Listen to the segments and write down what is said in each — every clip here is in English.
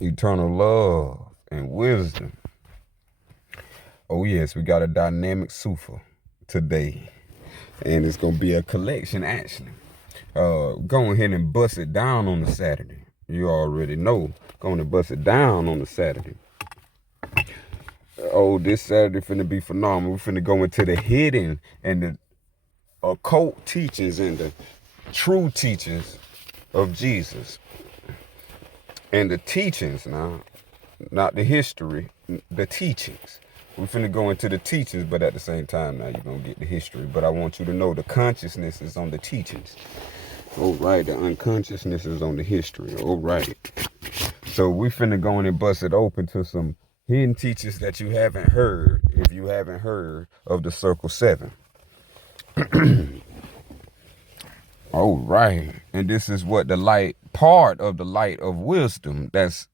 eternal love, and wisdom. Oh yes, we got a dynamic Sufa today. And it's going to be a collection, actually. Go ahead and bust it down on the Saturday. You already know. Going to bust it down on the Saturday. Oh, this Saturday finna be phenomenal. We finna go into the hidden and the occult teachings and the true teachings of Jesus. And the teachings now, not the history, the teachings. We're finna go into the teachings, but at the same time now you're gonna get the history. But I want you to know the consciousness is on the teachings. All right, the unconsciousness is on the history. All right. So we finna go in and bust it open to some hidden teachings that you haven't heard, if you haven't heard of the Circle 7. All right. And this is what the light, part of the light of wisdom that's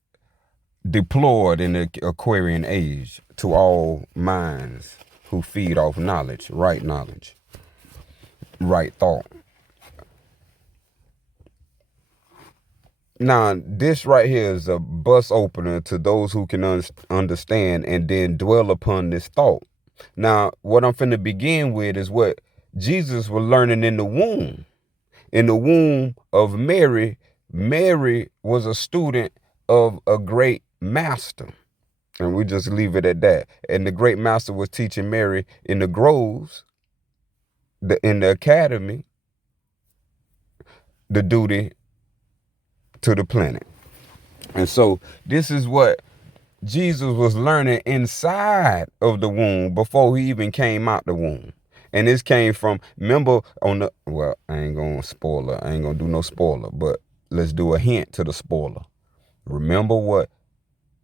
deployed in the Aquarian age to all minds who feed off knowledge, right thought. Now, this right here is a bus opener to those who can understand and then dwell upon this thought. Now, what I'm finna begin with is what Jesus was learning in the womb. In the womb of Mary, Mary was a student of a great master. And we just leave it at that. And the great master was teaching Mary in the groves, in the academy, the duty to the planet. And so this is what Jesus was learning inside of the womb before he even came out the womb. And this came from, remember on the, well, I ain't gonna spoiler. I ain't gonna do no spoiler, but let's do a hint to the spoiler. Remember what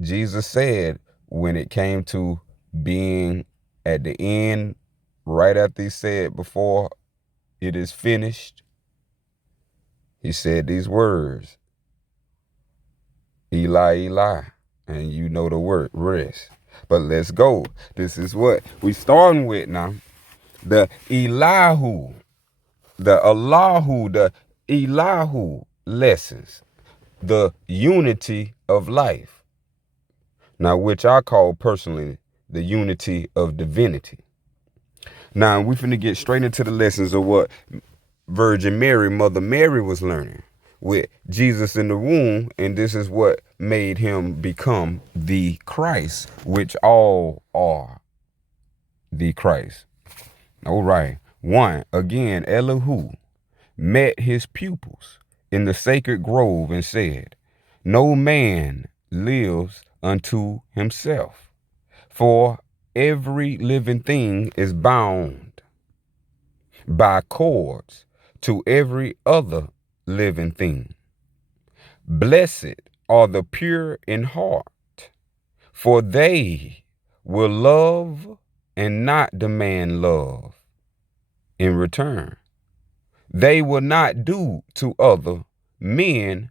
Jesus said when it came to being at the end, right after he said, before it is finished, he said these words, Eli, Eli, and you know the word, rest. But let's go. This is what we starting with now. The Elihu, the Allahu, the Elihu lessons, the unity of life. Now, which I call personally the unity of divinity. Now, we finna get straight into the lessons of what Virgin Mary, Mother Mary, was learning with Jesus in the womb, and this is what made him become the Christ, which all are the Christ. All right. 1. Again, Elihu met his pupils in the sacred grove and said, no man lives unto himself, for every living thing is bound by cords to every other living thing. Blessed are the pure in heart, for they will love and not demand love in return. They will not do to other men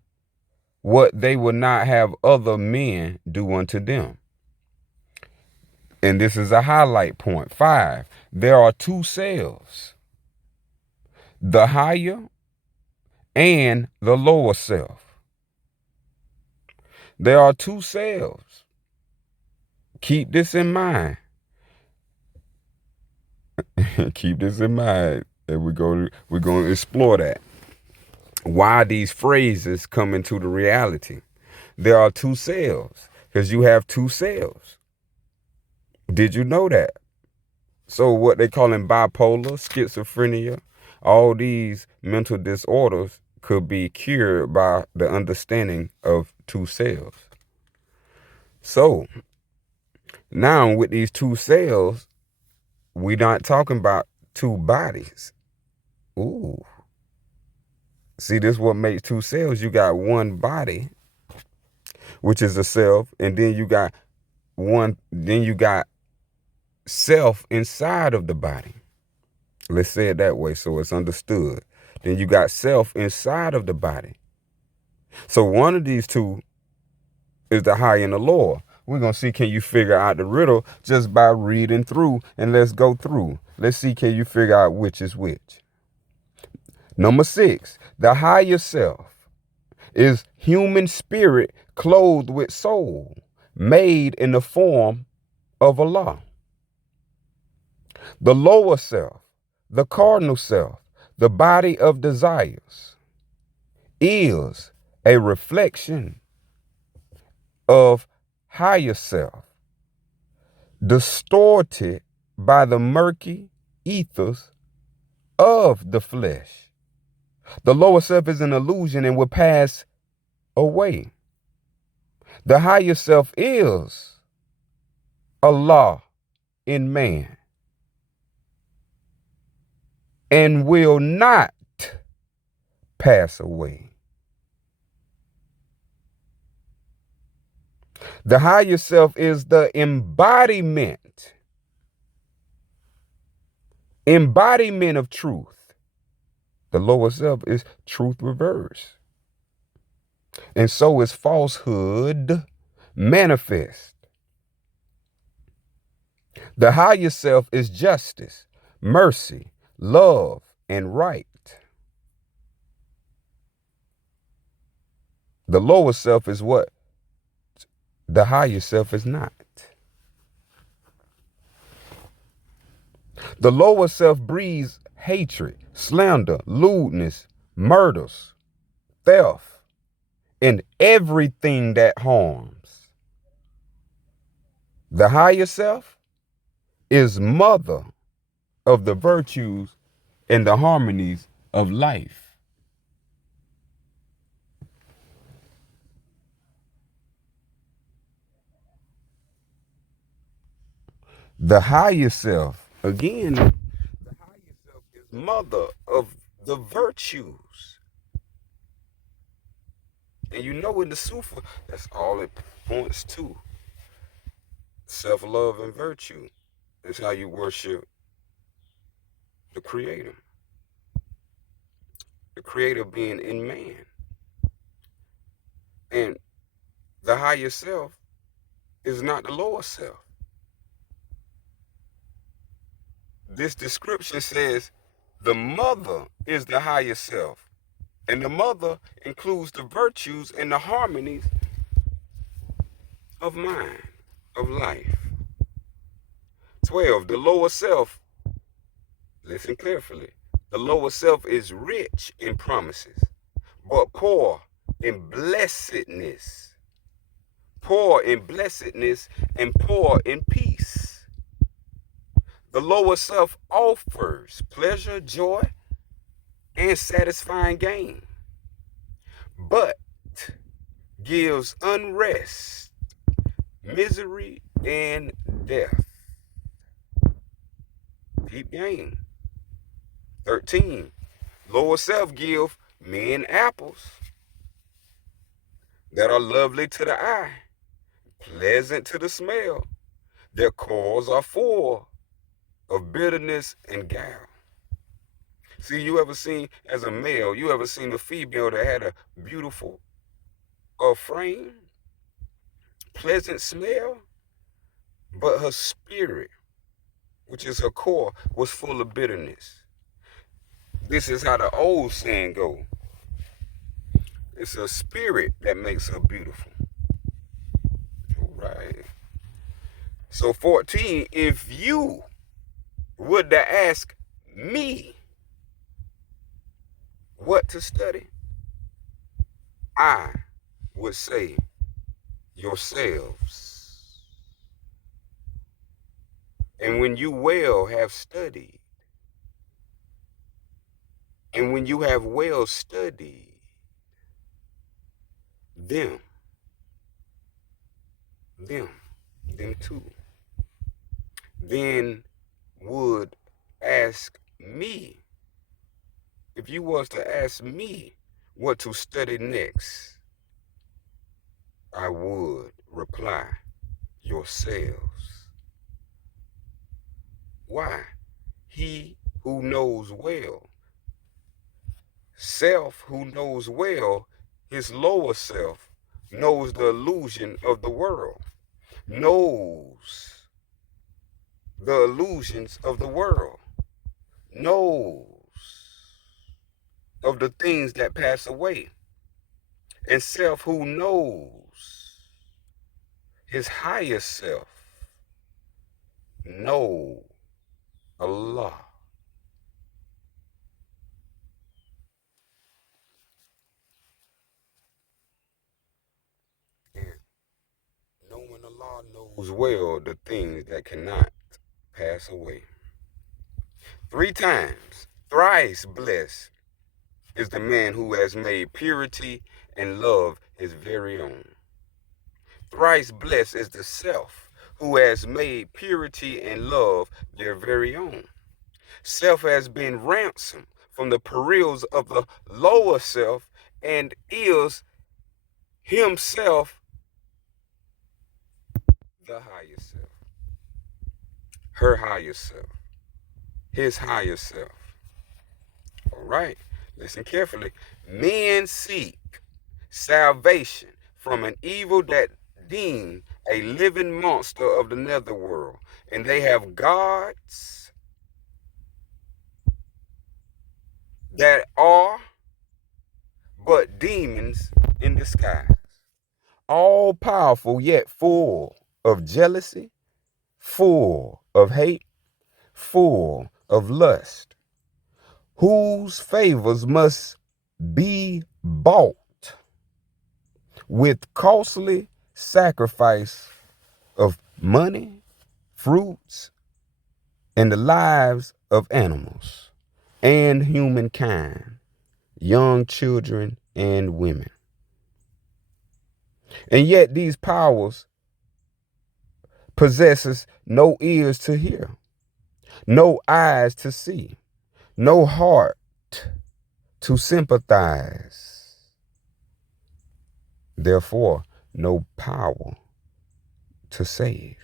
what they will not have other men do unto them. And this is a highlight point. 5. There are two selves, the higher and the lower self. There are two selves. Keep this in mind. Keep this in mind. And we're going to explore that. Why these phrases come into the reality. There are two selves, because you have two selves. Did you know that? So what they call in bipolar, schizophrenia, all these mental disorders could be cured by the understanding of two selves. So now with these two selves, we're not talking about two bodies. Ooh. See, this is what makes two selves. You got one body, which is a self, and then you got self inside of the body. Let's say it that way so it's understood. Then you got self inside of the body. So one of these two is the high and the lower. We're going to see, can you figure out the riddle just by reading through, and let's go through. Let's see, can you figure out which is which? Number 6, the higher self is human spirit clothed with soul, made in the form of Allah. The lower self, the cardinal self, the body of desires, is a reflection of higher self, distorted by the murky ethers of the flesh. The lower self is an illusion and will pass away. The higher self is Allah in man and will not pass away. The higher self is the embodiment of truth. The lower self is truth reversed. And so is falsehood manifest. The higher self is justice, mercy, love, and right. The lower self is what the higher self is not. The lower self breeds hatred, slander, lewdness, murders, theft, and everything that harms. The higher self is mother of the virtues and the harmonies of life. The higher self, again, the higher self is mother of the virtues. And you know in the Sufi, that's all it points to. Self-love and virtue is how you worship the Creator. The Creator being in man. And the higher self is not the lower self. This description says the mother is the higher self. And the mother includes the virtues and the harmonies of mind, of life. 12, the lower self, listen carefully, the lower self is rich in promises, but poor in blessedness. Poor in blessedness and poor in peace. The lower self offers pleasure, joy, and satisfying gain, but gives unrest, misery, and death. Keep game. 13, lower self give men apples that are lovely to the eye, pleasant to the smell. Their cores are full of bitterness and guile. See, you ever seen, as a male, you ever seen a female that had a beautiful frame, pleasant smell, but her spirit, which is her core, was full of bitterness. This is how the old saying go. It's a spirit that makes her beautiful. All right. So 14, if you would to ask me what to study, I would say yourselves. And when you well have studied, and when you have well studied them too, then would ask me, if you was to ask me what to study next, I would reply, yourselves. Why? He who knows well, self who knows well, his lower self knows the illusion of the world, knows the illusions of the world, knows of the things that pass away, and self who knows his higher self, know Allah. And knowing Allah knows well the things that cannot pass away. 3 times, thrice blessed is the man who has made purity and love his very own. Thrice blessed is the self who has made purity and love their very own. Self has been ransomed from the perils of the lower self and is himself the higher self, her higher self, his higher self. All right, listen carefully. Men seek salvation from an evil that deem a living monster of the netherworld, and they have gods that are but demons in disguise, all powerful yet full of jealousy, full of hate, full of lust, whose favors must be bought with costly sacrifice of money, fruits, and the lives of animals and humankind, young children and women. And yet these powers possesses no ears to hear, no eyes to see, no heart to sympathize. Therefore, no power to save.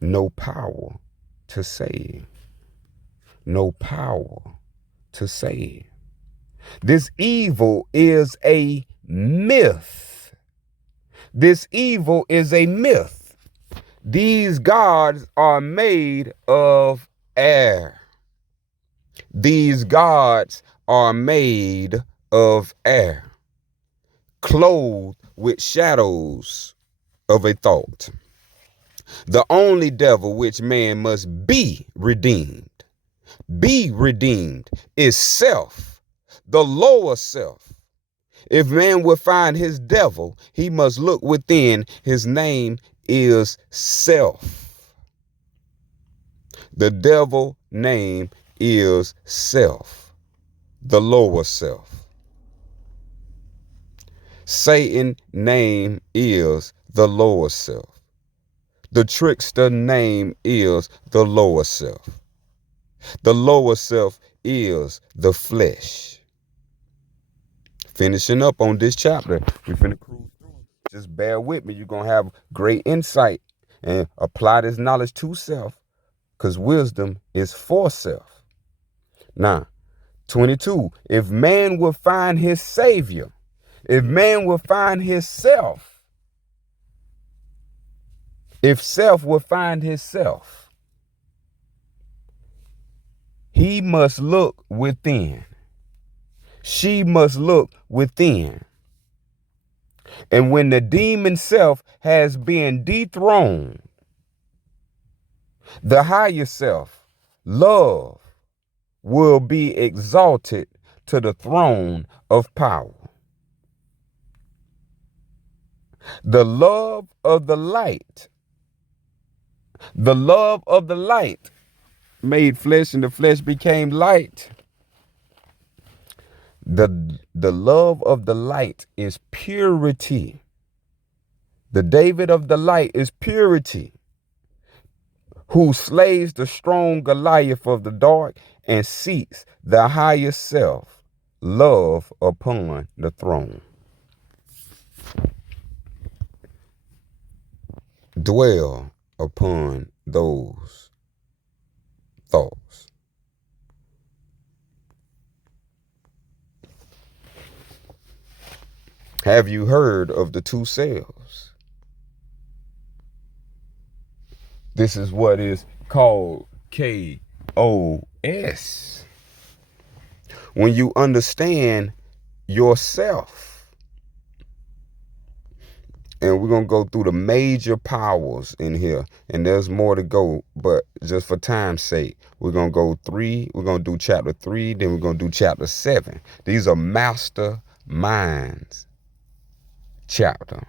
No power to save. No power to save. This evil is a myth. This evil is a myth. These gods are made of air. These gods are made of air, clothed with shadows of a thought. The only devil which man must be redeemed is self, the lower self. If man will find his devil, he must look within. His name is self. The devil name is self, the lower self. Satan name is the lower self. The trickster name is the lower self. The lower self is the flesh. Finishing up on this chapter, we're finna cruise through. Just bear with me. You're going to have great insight and apply this knowledge to self, because wisdom is for self. Now, 22, if man will find his savior, if man will find his self, if self will find his self, he must look within. She must look within. And when the demon self has been dethroned, the higher self, love, will be exalted to the throne of power. The love of the light made flesh, and the flesh became light. The love of the light is purity. The David of the light is purity, who slays the strong Goliath of the dark and seats the highest self, love, upon the throne. Dwell upon those thoughts. Have you heard of the two selves? This is what is called K.O.S. When you understand yourself. And we're going to go through the major powers in here. And there's more to go. But just for time's sake, we're going to go 3. We're going to do chapter 3. Then we're going to do chapter 7. These are masterminds chapter.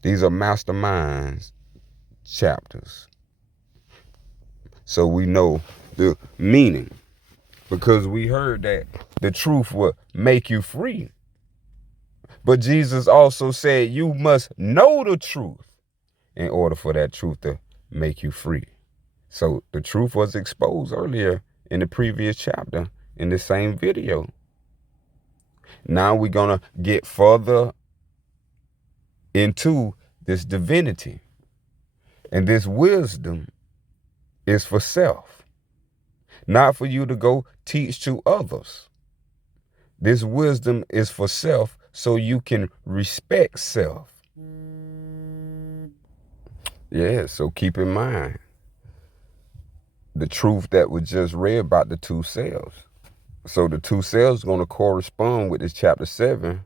These are masterminds chapters. So we know the meaning. Because we heard that the truth will make you free. But Jesus also said you must know the truth in order for that truth to make you free. So the truth was exposed earlier in the previous chapter in the same video. Now we're going to get further into this divinity. And this wisdom is for self, not for you to go teach to others. This wisdom is for self so you can respect self. Yeah, so keep in mind the truth that was just read about the 2 selves. So the 2 selves are going to correspond with this chapter 7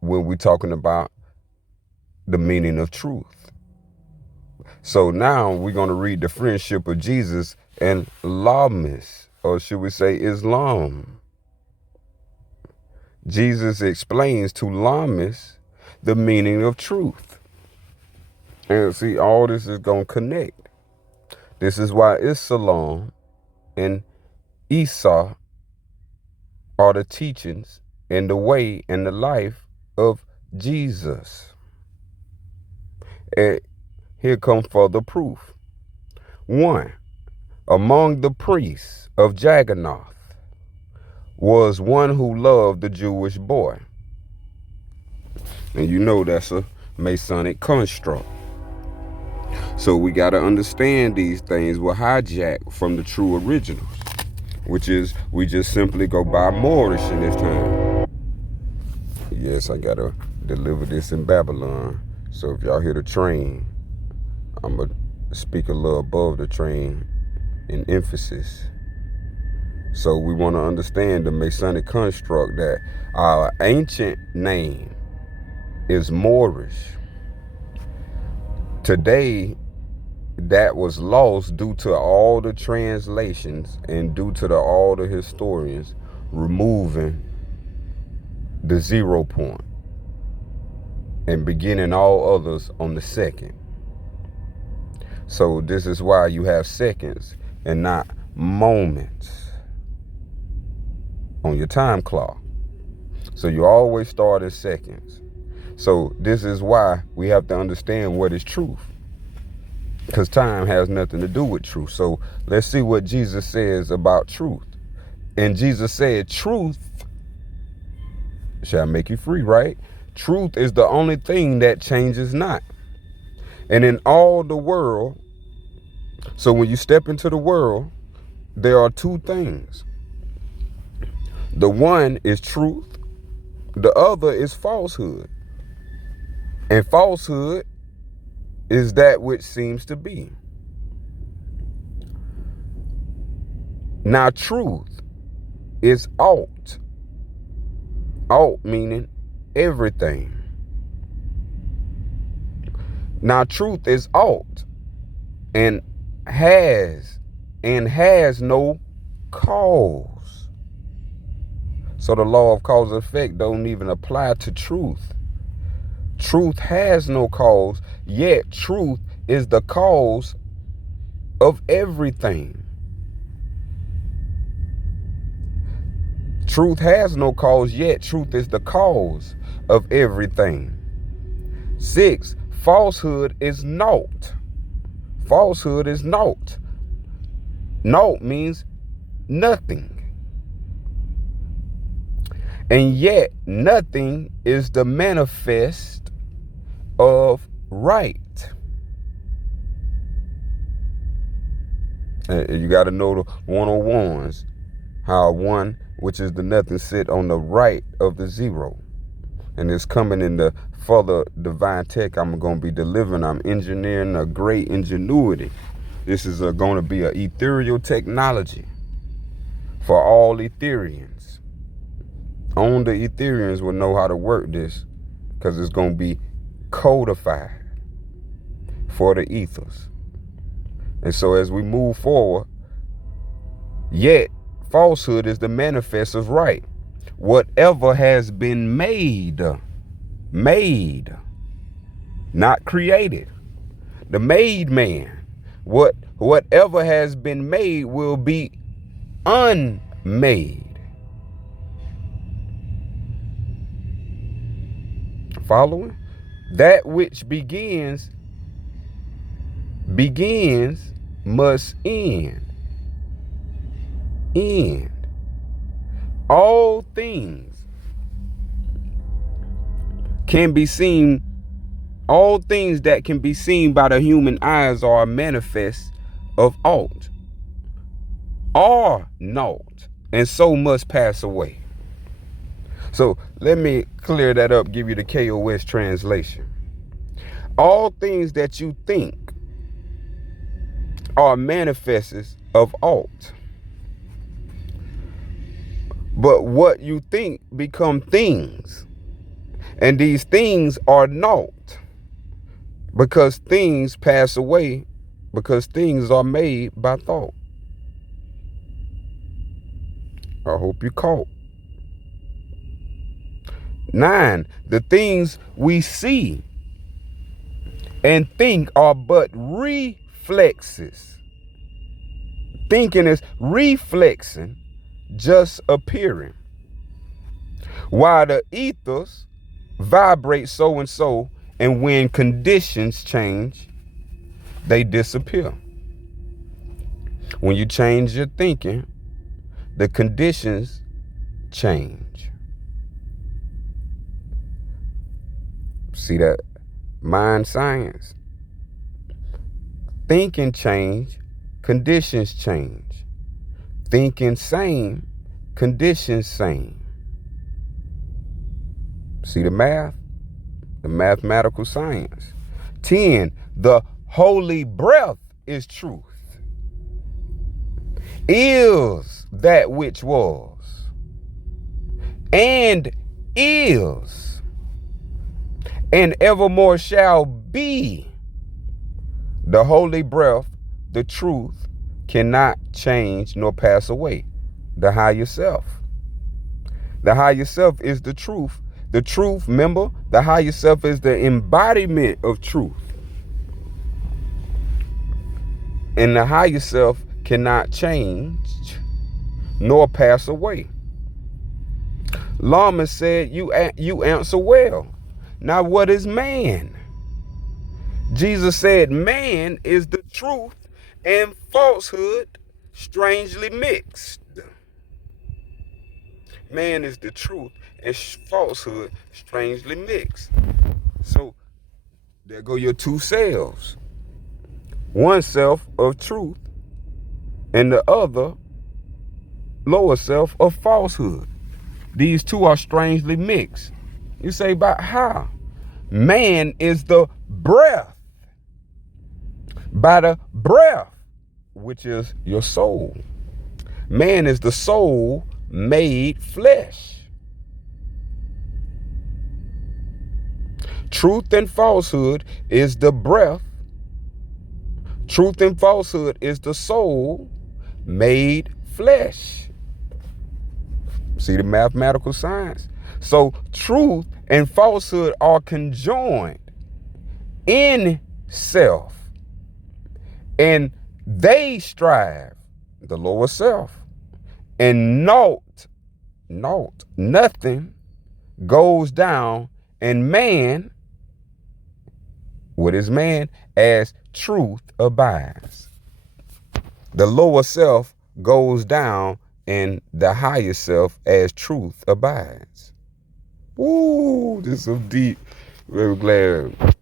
when we're talking about the meaning of truth. So now we're going to read the friendship of Jesus and Lamis, or should we say Islam. Jesus explains to Lamis the meaning of truth. And see, all this is going to connect. This is why Islam and Isa are the teachings and the way and the life of Jesus. And here comes further proof. 1. Among the priests of Jagannath was one who loved the Jewish boy. And you know that's a Masonic construct. So we got to understand these things were hijacked from the true originals, which is we just simply go by Moorish in this time. Yes, I got to deliver this in Babylon. So if y'all hear the train, I'm going to speak a little above the train in emphasis. So we want to understand the Masonic construct that our ancient name is Moorish. Today, that was lost due to all the translations and due to all the historians removing the 0 point and beginning all others on the 2nd. So this is why you have seconds and not moments on your time clock. So you always start in seconds. So this is why we have to understand what is truth, because time has nothing to do with truth. So let's see what Jesus says about truth. And Jesus said, truth shall make you free, right? Truth is the only thing that changes not. And in all the world, so when you step into the world, there are 2 things. The one is truth. The other is falsehood. And falsehood is that which seems to be. Now, truth is alt. Alt meaning everything. Now, truth is alt and has no cause. So the law of cause and effect don't even apply to truth. Truth has no cause, yet truth is the cause of everything. Truth has no cause, yet truth is the cause of everything. 6, falsehood is naught. Falsehood is naught. Naught means nothing. And yet nothing is the manifest of right. And you got to know the 101s, how 1, which is the nothing, sit on the right of the 0. And it's coming in the further divine tech I'm going to be delivering. I'm engineering a great ingenuity. This is going to be an ethereal technology for all Etherians. Only the Ethereans will know how to work this, because it's going to be codified for the ethers. And so as we move forward, yet falsehood is the manifest of right. Whatever has been made, not created. The made man. Whatever has been made will be unmade. Following? That which begins must end. All things can be seen. All things that can be seen by the human eyes are a manifest of aught, are naught, and so must pass away. So let me clear that up, give you the K.O.S. translation. All things that you think are manifests of aught. But what you think become things. And these things are naught. Because things pass away, because things are made by thought. I hope you caught. 9, the things we see and think are but reflexes. Thinking is reflexing, just appearing. While the ethers vibrate so and so, and when conditions change, they disappear. When you change your thinking, the conditions change. See that? Mind science. Thinking change, conditions change. Thinking same, conditions same. See the math? The mathematical science. 10, the holy breath is truth. Is that which was, and is, and evermore shall be. The holy breath, the truth, cannot change nor pass away. The higher self. The higher self is the truth. The truth, remember, the higher self is the embodiment of truth. And the higher self cannot change nor pass away. Lama said, you answer well. Now what is man? Jesus said, man is the truth and falsehood strangely mixed. Man is the truth and falsehood strangely mixed. So there go your two selves. One self of truth and the other lower self of falsehood. These two are strangely mixed. You say, about how? Man is the breath. By the breath, which is your soul. Man is the soul made flesh. Truth and falsehood is the breath. Truth and falsehood is the soul made flesh. See the mathematical science? So truth and falsehood are conjoined in self. And they strive, the lower self. And nothing goes down. And man, what is man? As truth abides. The lower self goes down and the higher self as truth abides. Ooh, this is so deep. Very glad.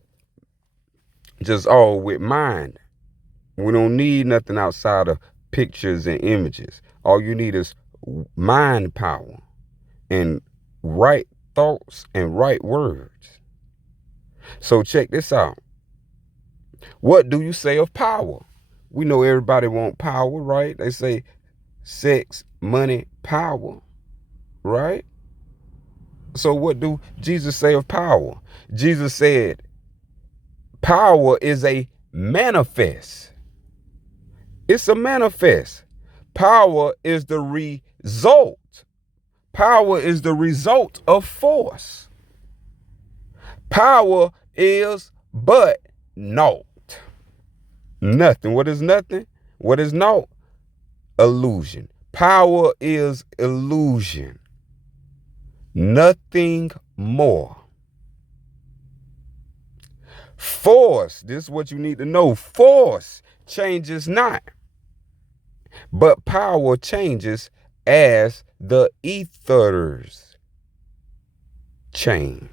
Just all with mind. We don't need nothing outside of pictures and images. All you need is mind power and right thoughts and right words. So check this out. What do you say of power? We know everybody want power, right? They say sex, money, power, right? So what do Jesus say of power? Jesus said, power is a manifest. It's a manifest. Power is the result. Power is the result of force. Power is but naught. Nothing. What is nothing? What is naught? Illusion. Power is illusion. Nothing more. Force, this is what you need to know. Force changes not, but power changes as the ethers change.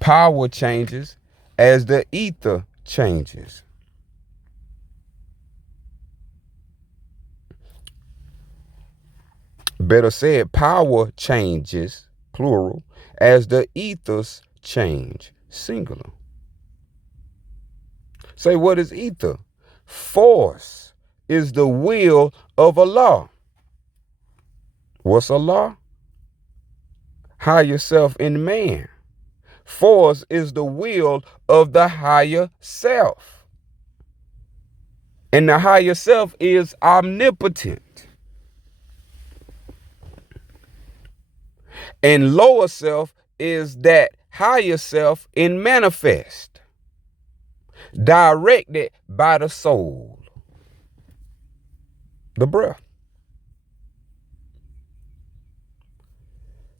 Power changes as the ether changes. Better said, power changes, plural, as the ethers change, singular. Say, what is ether? Force is the will of Allah. What's Allah? Higher self in man. Force is the will of the higher self. And the higher self is omnipotent. And lower self is that higher self in manifest, directed by the soul, the breath.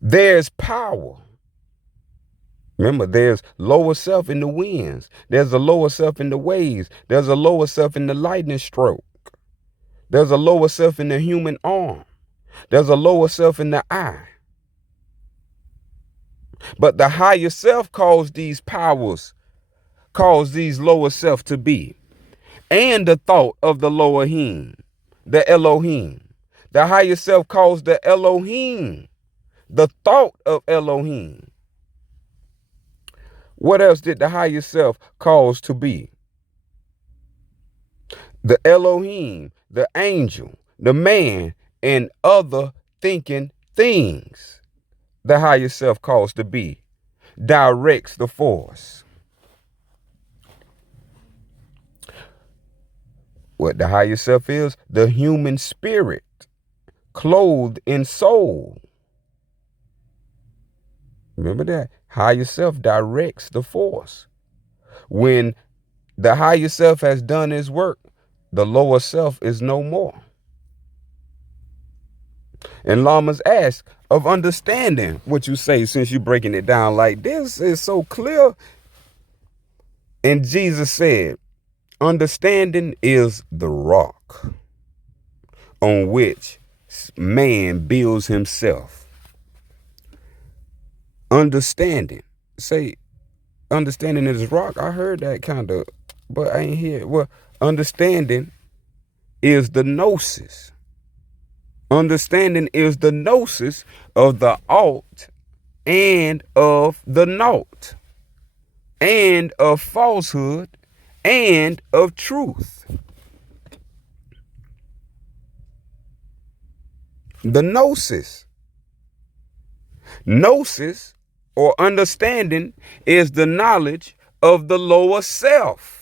There's power. Remember, there's lower self in the winds. There's a lower self in the waves. There's a lower self in the lightning stroke. There's a lower self in the human arm. There's a lower self in the eye. But the higher self caused these powers, caused these lower self to be. And the thought of the lower him, the Elohim. The higher self caused the Elohim, the thought of Elohim. What else did the higher self cause to be? The Elohim, the angel, the man, and other thinking things. The higher self caused to be, directs the force. What the higher self is? The human spirit, clothed in soul. Remember that? Higher self directs the force. When the higher self has done his work, the lower self is no more. And Lamas ask of understanding what you say, since you're breaking it down like this. Is so clear. And Jesus said, understanding is the rock on which man builds himself. Understanding. Say, understanding is rock. I heard that kind of, but I ain't hear. Well, understanding is the gnosis. Understanding is the gnosis of the alt and of the naught, and of falsehood and of truth. The gnosis. Gnosis, or understanding, is the knowledge of the lower self.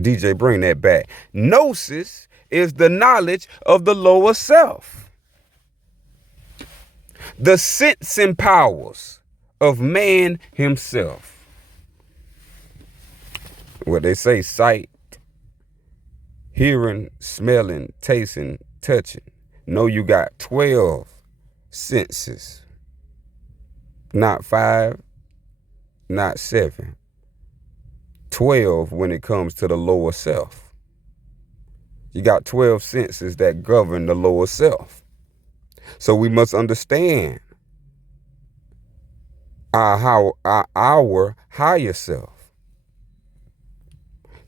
DJ, bring that back. Gnosis is the knowledge of the lower self. The sensing powers of man himself. What they say, sight, hearing, smelling, tasting, touching. No, you got 12 senses. Not 5, not 7. 12 when it comes to the lower self. You got 12 senses that govern the lower self. So we must understand our higher self.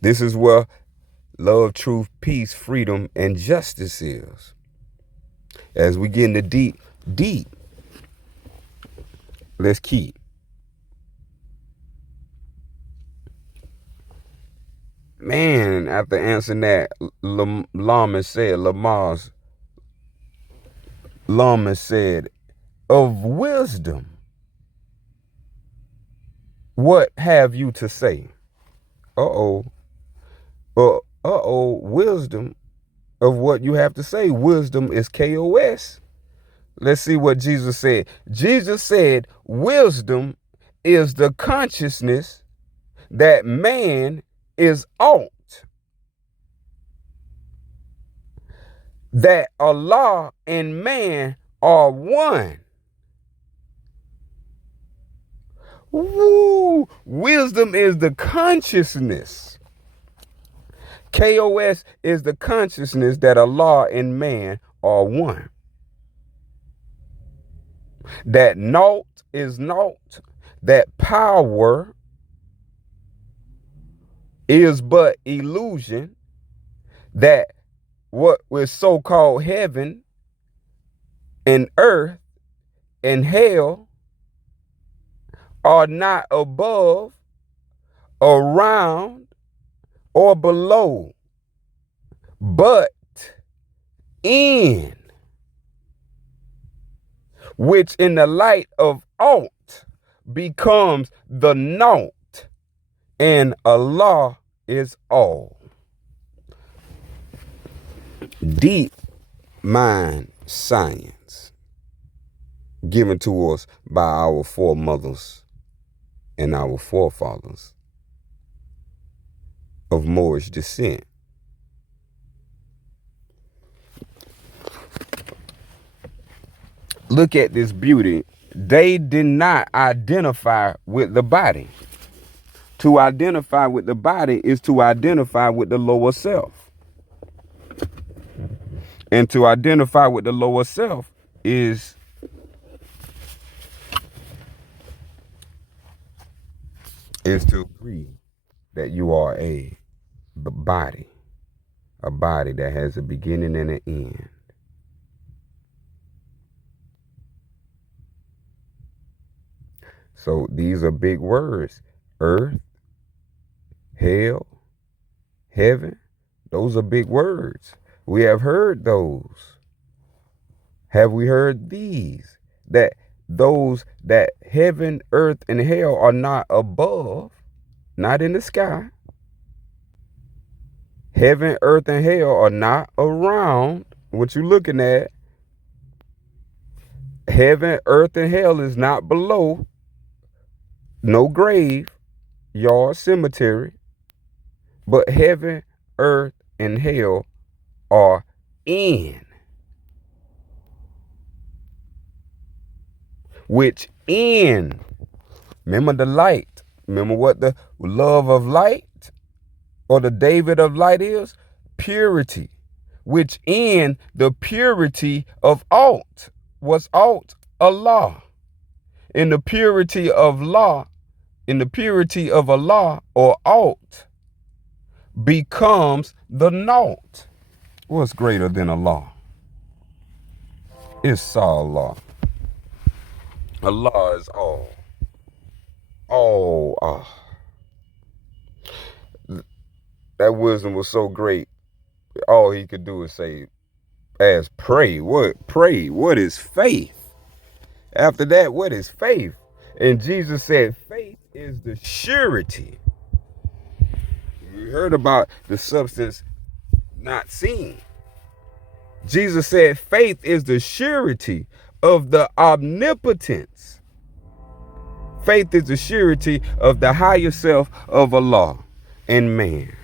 This is where love, truth, peace, freedom, and justice is. As we get into deep, let's keep. Man, after answering that, Lamas said, Lama said, of wisdom, what have you to say? Wisdom of what you have to say. Wisdom is K.O.S. Let's see what Jesus said. Jesus said, wisdom is the consciousness that man is ought, that Allah and man are one. Woo! Wisdom is the consciousness. K.O.S. is the consciousness that Allah and man are one. That naught is naught. That power is but illusion. That what was so-called heaven and earth and hell are not above, around, or below, but in, which in the light of ought becomes the naught, and Allah is all. Deep mind science given to us by our foremothers and our forefathers of Moorish descent. Look at this beauty. They did not identify with the body. To identify with the body is to identify with the lower self. And to identify with the lower self is to agree that you are a body that has a beginning and an end. So these are big words. Earth, hell, heaven. Those are big words. We have heard those. Have we heard these? That those that heaven, earth, and hell are not above, not in the sky. Heaven, earth, and hell are not around what you're looking at. Heaven, earth, and hell is not below. No grave, yard, cemetery. But heaven, earth, and hell are in. Which in, remember the light. Remember what the love of light or the David of light is? Purity. Which in the purity of ought was ought Allah. In the purity of law, in the purity of Allah or ought becomes the naught. What's greater than Allah? It's Allah. Allah is all. All. That wisdom was so great. All he could do is say, as pray. What? Pray. What is faith? After that, what is faith? And Jesus said, faith is the surety. We heard about the substance not seen. Jesus said, faith is the surety of the omnipotence. Faith is the surety of the higher self of Allah and man.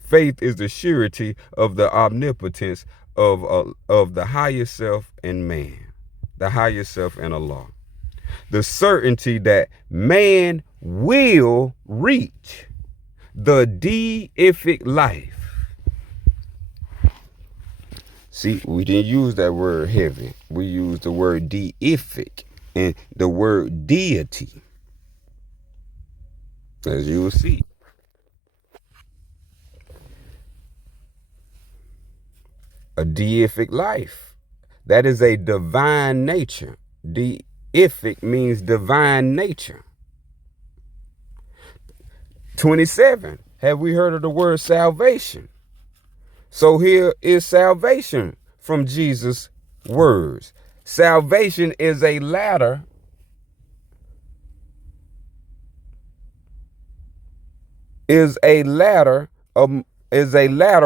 Faith is the surety of the omnipotence of the higher self and man, the higher self and Allah. The certainty that man will reach the deific life. See, we didn't use that word heaven. We used the word deific and the word deity. As you will see. A deific life. That is a divine nature. Deific means divine nature. 27. Have we heard of the word salvation? So here is salvation from Jesus words. Salvation is a ladder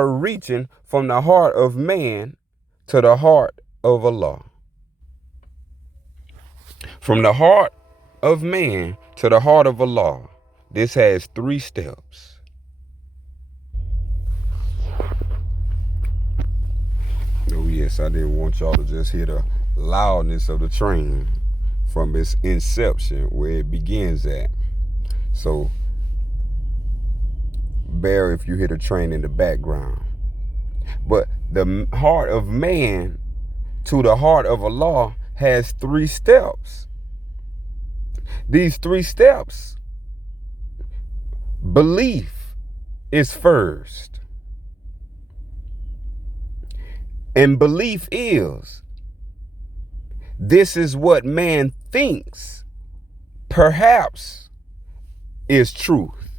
reaching from the heart of man to the heart of Allah. From the heart of man to the heart of Allah. This has 3 steps. Oh yes, I didn't want y'all to just hear the loudness of the train from its inception, where it begins at. So bear if you hear the train in the background. But the heart of man to the heart of Allah has 3 steps. These 3 steps, belief is first. And belief is, this is what man thinks perhaps is truth.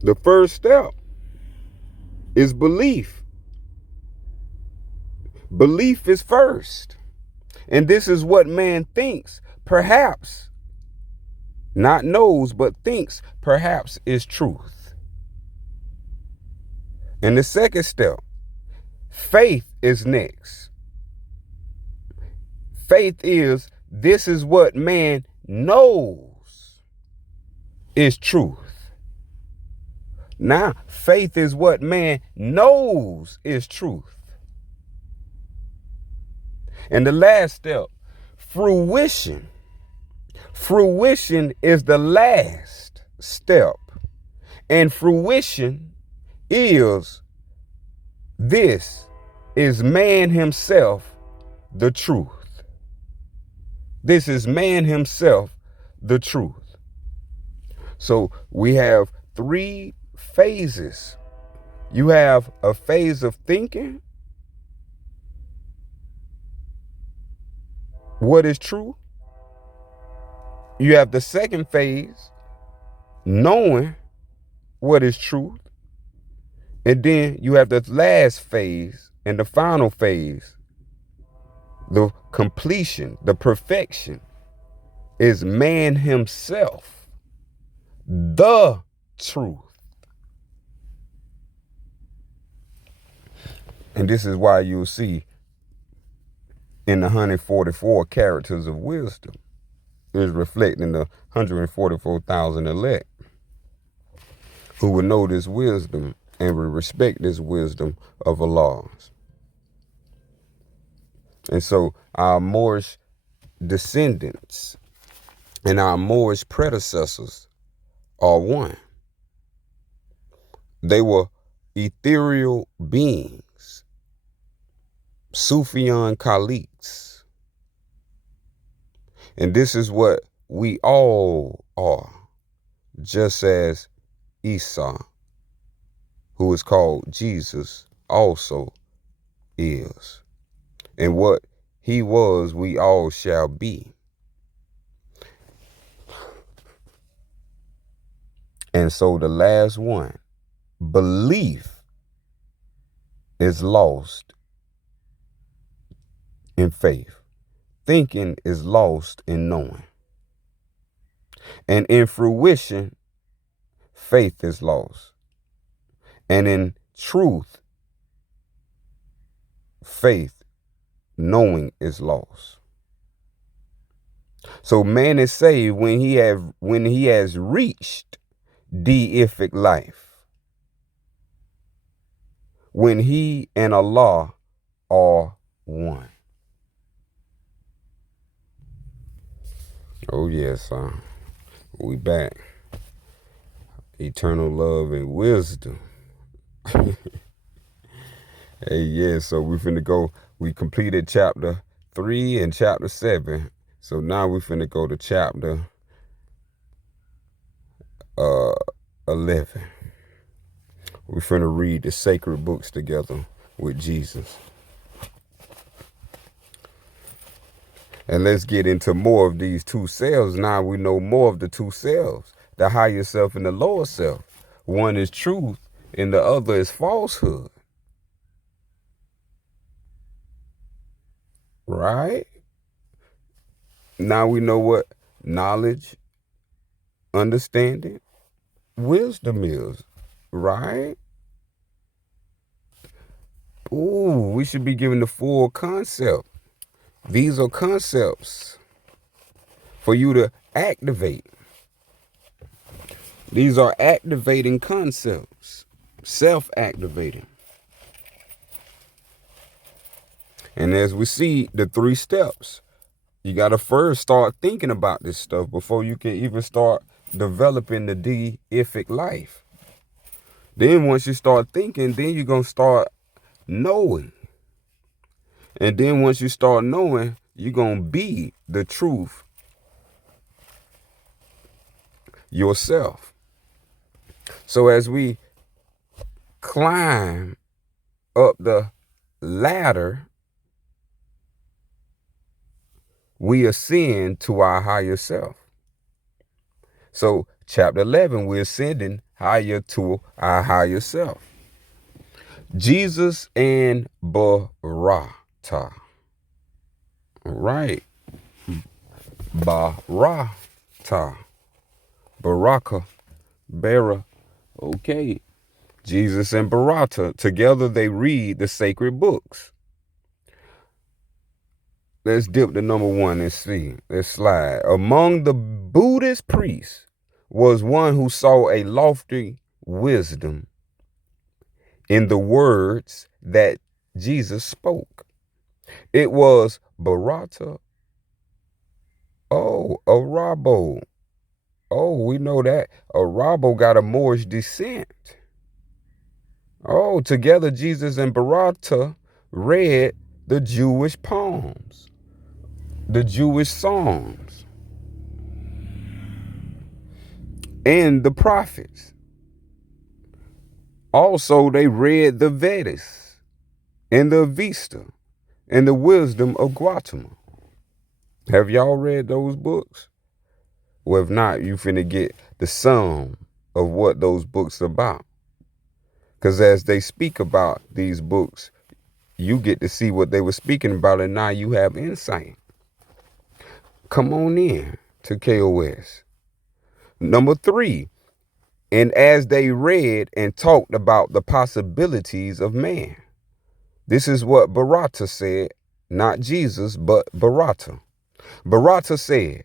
The first step is belief. Belief is first. And this is what man thinks perhaps, not knows, but thinks perhaps is truth. And the second step, faith is next. Faith is, this is what man knows is truth. Now, faith is what man knows is truth. And the last step, fruition. Fruition is the last step. And fruition is, this is man himself, the truth. This is man himself, the truth. So we have 3 phases. You have a phase of thinking what is true. You have the second phase, knowing what is truth. And then you have the last phase and the final phase, the completion, the perfection, is man himself, the truth. And this is why you'll see in the 144 characters of wisdom is reflecting the 144,000 elect who will know this wisdom and will respect this wisdom of Allah's. And so our Moorish descendants and our Moorish predecessors are one. They were ethereal beings, Sufian-Kommunities. And this is what we all are, just as Isa, who is called Jesus, also is. And what he was, we all shall be. And so the last one, belief, is lost in faith. Thinking is lost in knowing. And in fruition, faith is lost. And in truth, faith, knowing is lost. So man is saved when he has reached deific life. When he and Allah are one. Oh yes, we back. Eternal love and wisdom. Hey, yeah, so we finna go. We completed chapter 3 and chapter 7. So now we finna go to chapter 11. We finna read the sacred books together with Jesus. And let's get into more of these 2 selves. Now we know more of the 2 selves, the higher self and the lower self. One is truth and the other is falsehood. right? Now we know what knowledge, understanding, wisdom is, right? Ooh, we should be given the full concept. These are concepts for you to activate. These are activating concepts, self-activating. And as we see the 3 steps, you got to first start thinking about this stuff before you can even start developing the deific life. Then once you start thinking, then you're going to start knowing. And then once you start knowing, you're going to be the truth yourself. So as we climb up the ladder, we ascend to our higher self. So chapter 11, we're ascending higher to our higher self. Jesus and Barata. Right. Barata. Baraka. Bara. Okay. Jesus and Barata. Together they read the sacred books. Let's dip to number 1 and see. Let's slide. Among the Buddhist priests was one who saw a lofty wisdom in the words that Jesus spoke. It was Barata. Oh, Arabo. Oh, we know that. Arabo got a Moorish descent. Oh, together Jesus and Barata read the Jewish poems, the Jewish songs, and the prophets. Also, they read the Vedas and the Avesta and the wisdom of Gautama. Have y'all read those books? Well, if not, you finna get the sum of what those books are about. Because as they speak about these books, you get to see what they were speaking about, and now you have insight. Come on in to K.O.S. Number 3, and as they read and talked about the possibilities of man. This is what Barata said, not Jesus, but Barata. Barata said,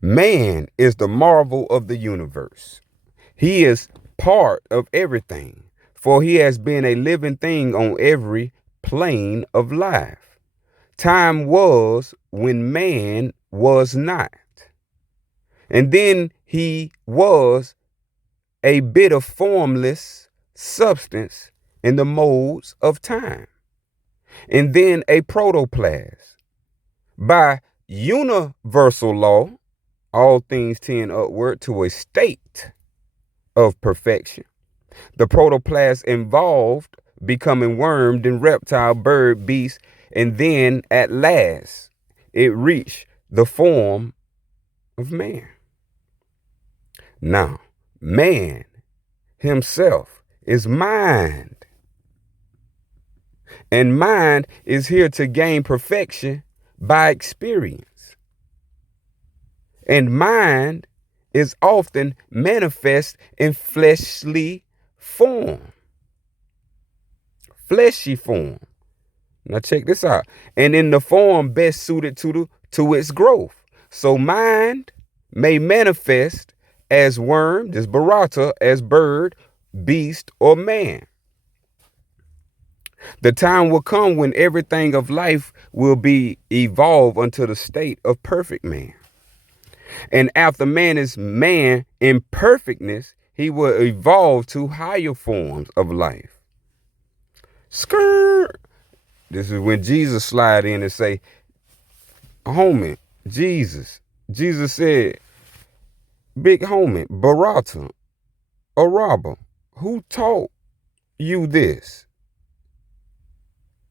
man is the marvel of the universe. He is part of everything, for he has been a living thing on every plane of life. Time was when man was not. And then he was a bit of formless substance in the modes of time. And then a protoplasm. By universal law, all things tend upward to a state of perfection. The protoplasm involved becoming worm, then reptile, bird, beast, and then at last it reached the form of man. Now, man himself is mind. And mind is here to gain perfection by experience. And mind is often manifest in fleshly form. Fleshy form. Now check this out. And in the form best suited to its growth. So mind may manifest as worm, this Barata, as bird, beast, or man. The time will come when everything of life will be evolved unto the state of perfect man. And after man is man in perfectness, he will evolve to higher forms of life. Skirt. This is when Jesus slide in and say, homie, Jesus said, big homie, Barata, Araba, who taught you this?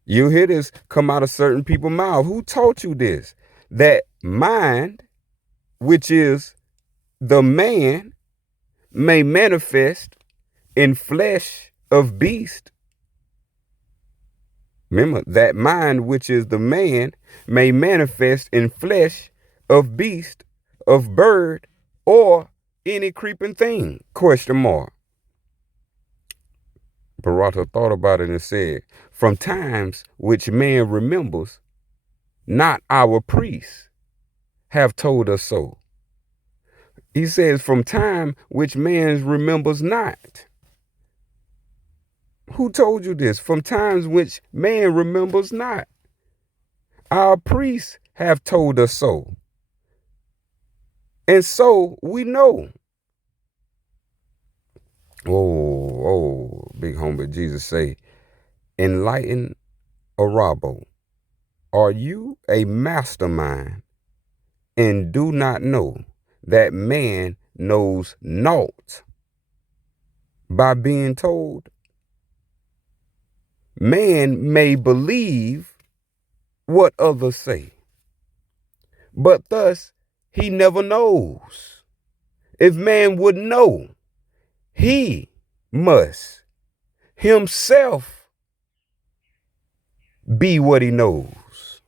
You hear this come out of certain people's mouth. Who taught you this? That mind, which is the man, may manifest in flesh of beast Remember, that mind which is the man may manifest in flesh of beast, of bird, or any creeping thing, question mark. Barata thought about it and said, from times which man remembers, not our priests have told us so. He says, from time which man remembers not. Who told you this? From times which man remembers not. Our priests have told us so. And so we know. Big homie Jesus say, enlighten Arabo, are you a mastermind and do not know that man knows naught by being told? Man may believe what others say, but thus he never knows. If man would know, he must himself be what he knows.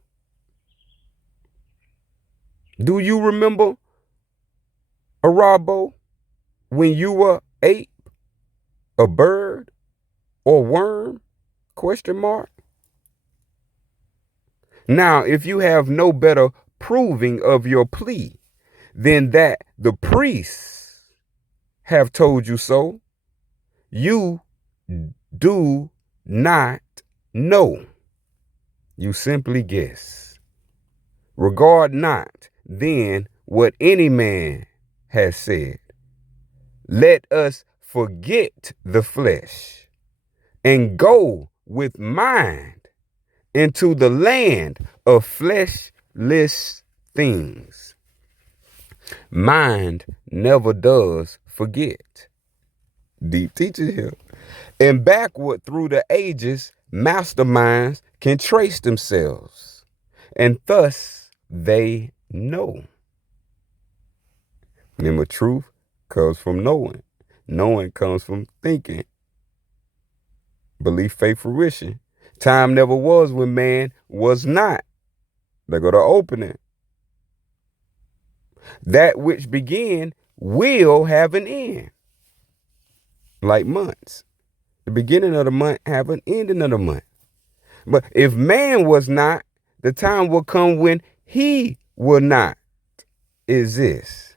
Do you remember, Arabo, when you were ape, a bird, or worm? Question mark. Now, if you have no better proving of your plea than that the priests have told you so, you do not know. You simply guess. Regard not then what any man has said. Let us forget the flesh and go with mind into the land of fleshless things. Mind never does forget. Deep teaching here. And backward through the ages, masterminds can trace themselves, and thus they know. Remember, truth comes from knowing. Knowing comes from thinking. Belief, faith, fruition. Time never was when man was not. They go to opening. That which began will have an end. Like months. The beginning of the month have an ending of the month. But if man was not, the time will come when he will not exist.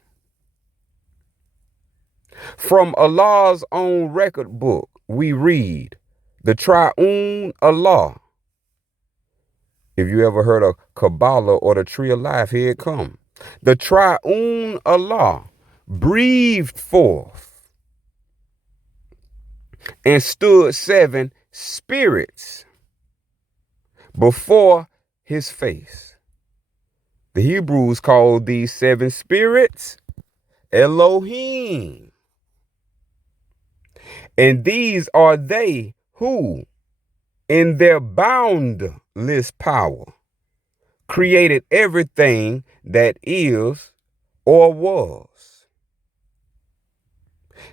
From Allah's own record book, we read the Triune Allah. If you ever heard of Kabbalah or the Tree of Life, here it comes. The Triune Allah breathed forth and stood 7 spirits before his face. The Hebrews called these 7 spirits Elohim. And these are they who, in their boundless power, created everything that is or was.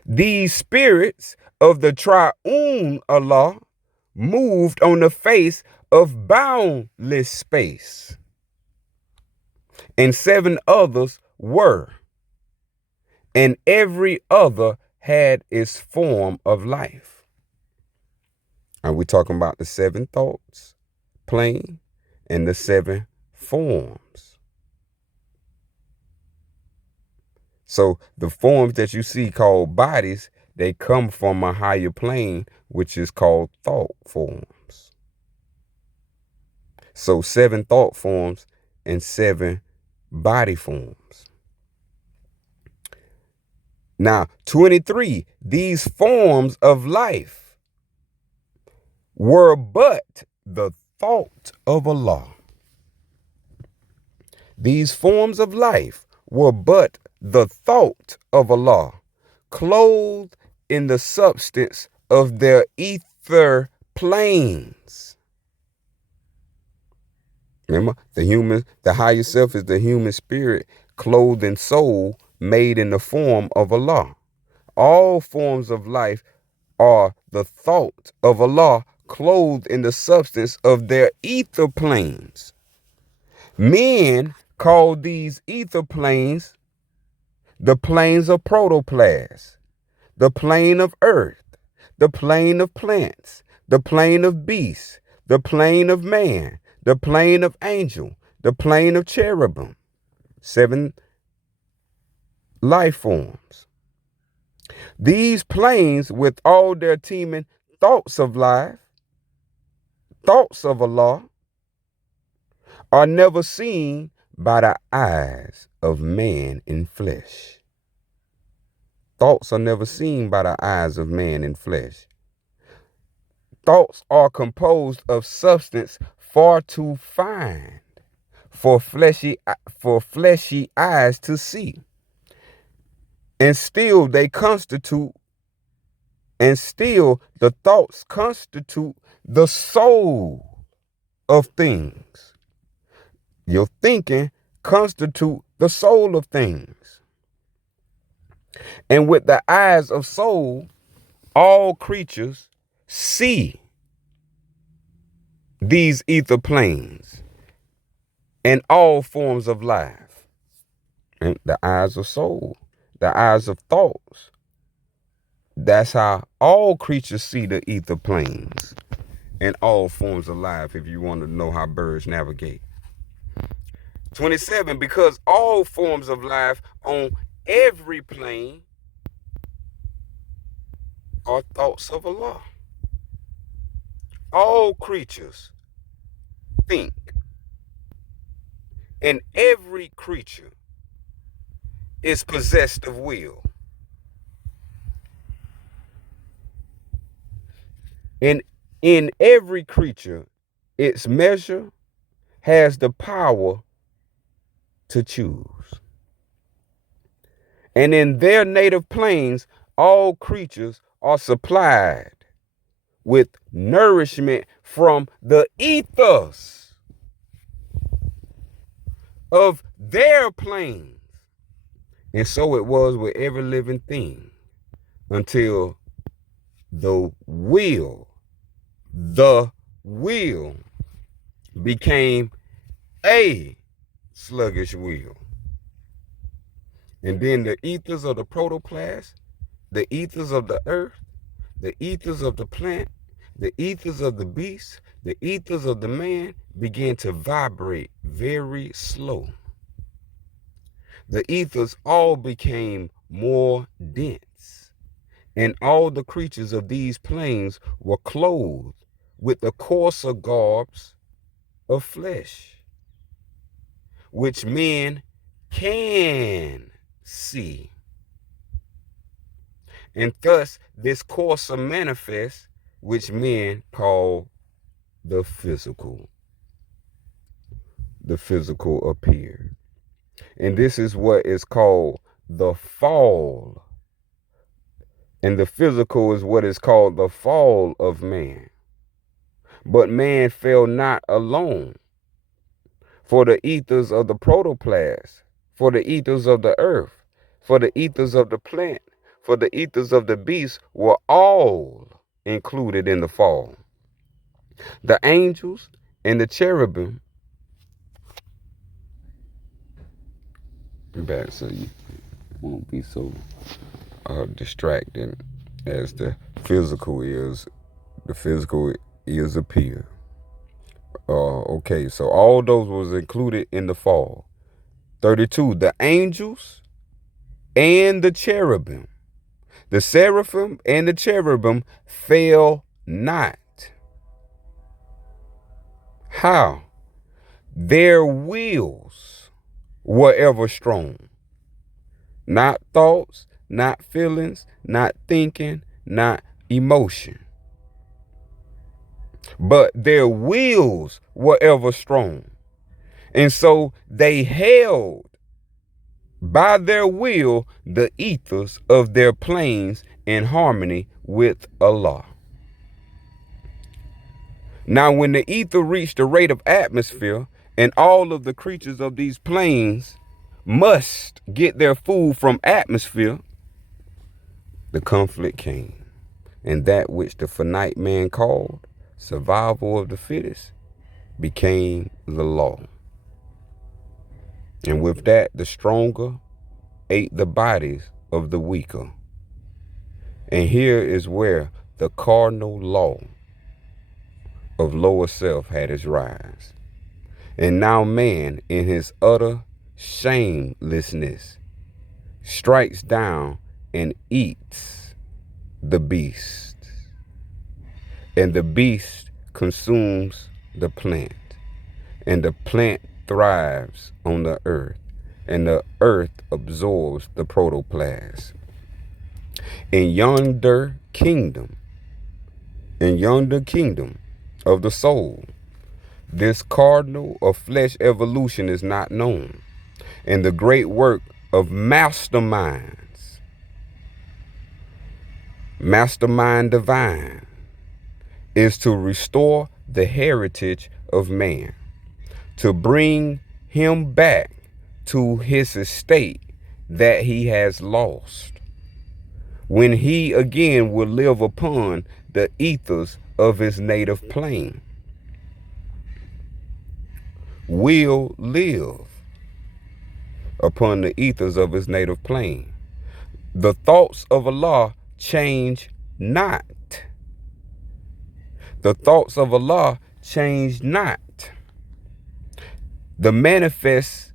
These spirits of the Triune Allah moved on the face of boundless space, and 7 others were, and every other had its form of life. Are we talking about the 7 thoughts, plane, and the 7 forms? So the forms that you see called bodies, they come from a higher plane, which is called thought forms. So 7 thought forms and 7 body forms. Now, 23, these forms of life were but the thought of Allah. These forms of life were but the thought of Allah, clothed in the substance of their ether planes. Remember, the higher self is the human spirit, clothed in soul, made in the form of Allah. All forms of life are the thought of Allah, clothed in the substance of their ether planes. Men call these ether planes the planes of protoplasm, the plane of earth, the plane of plants, the plane of beasts, the plane of man, the plane of angel, the plane of cherubim. 7 life forms. These planes, with all their teeming thoughts of life, thoughts of Allah, are never seen by the eyes of man in flesh. Thoughts are never seen by the eyes of man in flesh. Thoughts are composed of substance far too fine for fleshy eyes to see. And still the thoughts constitute the soul of things. Your thinking constitute the soul of things. And with the eyes of soul, all creatures see these ether planes and all forms of life. And the eyes of soul, the eyes of thoughts. That's how all creatures see the ether planes and all forms of life, if you want to know how birds navigate. 27, because all forms of life on every plane are thoughts of Allah. All creatures think, and every creature is possessed of will. And in every creature, its measure has the power to choose. And in their native planes, all creatures are supplied with nourishment from the ethers of their planes. And so it was with every living thing until the will became a sluggish will. And then the ethers of the protoplasm, the ethers of the earth, the ethers of the plant, the ethers of the beast, the ethers of the man began to vibrate very slow. The ethers all became more dense, and all the creatures of these planes were clothed with the coarser garbs of flesh, which men can see. And thus this coarser manifests, which men call the physical. The physical appeared. And this is what is called the fall. And the physical is what is called the fall of man. But man fell not alone. For the ethers of the protoplasm, for the ethers of the earth, for the ethers of the plant, for the ethers of the beast were all included in the fall. The angels and the cherubim, back so you won't be so distracted as the physical is appear. Okay, so all those was included in the fall. 32, the angels and the cherubim. The seraphim and the cherubim fell not. How? Their wills were ever strong. Not thoughts, not feelings, not thinking, not emotion. But their wills were ever strong. And so they held by their will the ethers of their planes in harmony with Allah. Now when the ether reached the rate of atmosphere, and all of the creatures of these planes must get their food from atmosphere, the conflict came. And that which the finite man called survival of the fittest became the law. And with that, the stronger ate the bodies of the weaker. And here is where the cardinal law of lower self had its rise. And now man, in his utter shamelessness, strikes down and eats the beast. And the beast consumes the plant. And the plant thrives on the earth. And the earth absorbs the protoplasm. In yonder kingdom of the soul, this cardinal of flesh evolution is not known. And the great work of masterminds, mastermind divine, is to restore the heritage of man, to bring him back to his estate that he has lost, when he again will live upon the ethers of his native plane. Will live upon the ethers of his native plane. The thoughts of Allah change not. The thoughts of Allah change not. The manifests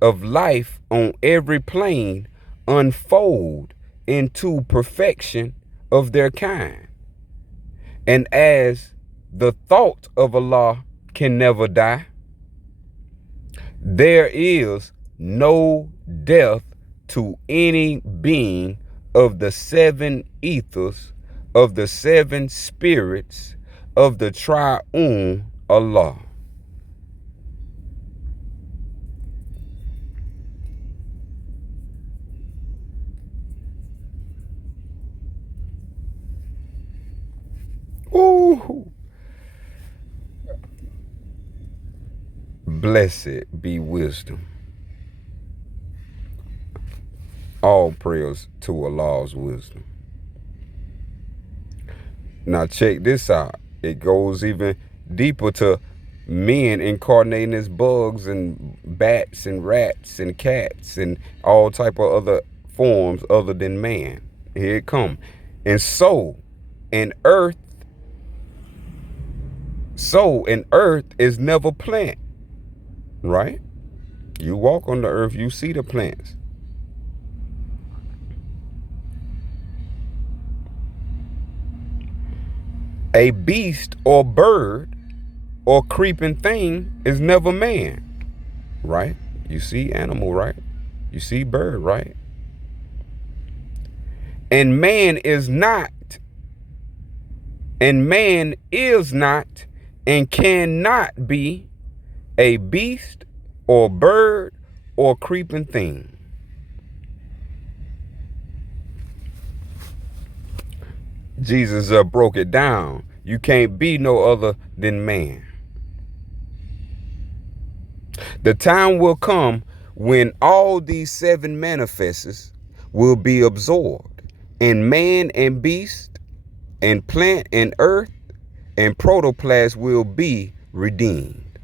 of life on every plane unfold into perfection of their kind. And as the thought of Allah can never die, there is no death to any being of the seven ethers, of the seven spirits of the triune Allah. Ooh. Blessed be wisdom. All prayers to Allah's wisdom. Now check this out. It goes even deeper to men incarnating as bugs and bats and rats and cats and all type of other forms other than man. Here it come. And so an earth is never plant, right? You walk on the earth, you see the plants. A beast or bird or creeping thing is never man, right? You see animal, right? You see bird, right? And man is not and cannot be a beast or bird or creeping thing. Jesus broke it down. You can't be no other than man. The time will come when all these seven manifests will be absorbed, and man and beast and plant and earth and protoplasm will be redeemed.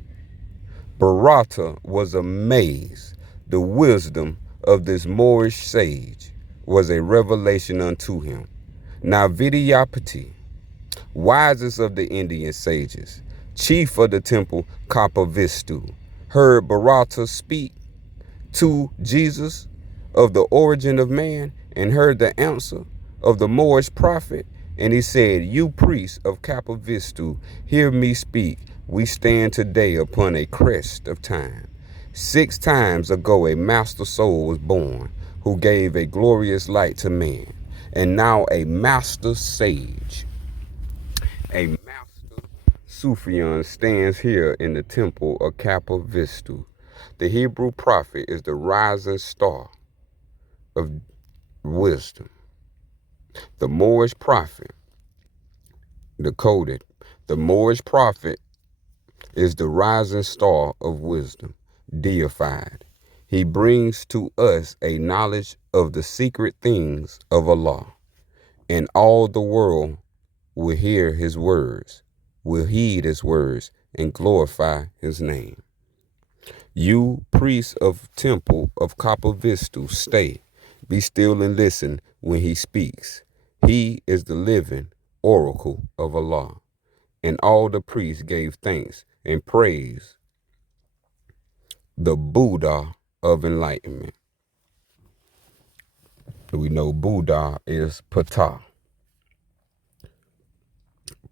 Barata was amazed. The wisdom of this Moorish sage was a revelation unto him. Now Vidyapati, wisest of the Indian sages, chief of the temple Kapavistu, heard Bharata speak to Jesus of the origin of man and heard the answer of the Moorish prophet. And he said, you priests of Kapavistu, hear me speak. We stand today upon a crest of time. 6 times ago, a master soul was born who gave a glorious light to man. And now a master sage, a master Sufian stands here in the temple of Kapavistu. The Hebrew prophet is the rising star of wisdom. The Moorish prophet, decoded, the Moorish prophet is the rising star of wisdom, deified. He brings to us a knowledge of the secret things of Allah, and all the world will hear his words, will heed his words, and glorify his name. You, priests of temple of Kapavistu, stay, be still and listen when he speaks. He is the living oracle of Allah. And all the priests gave thanks and praise the Buddha of enlightenment. We know Buddha is Ptah.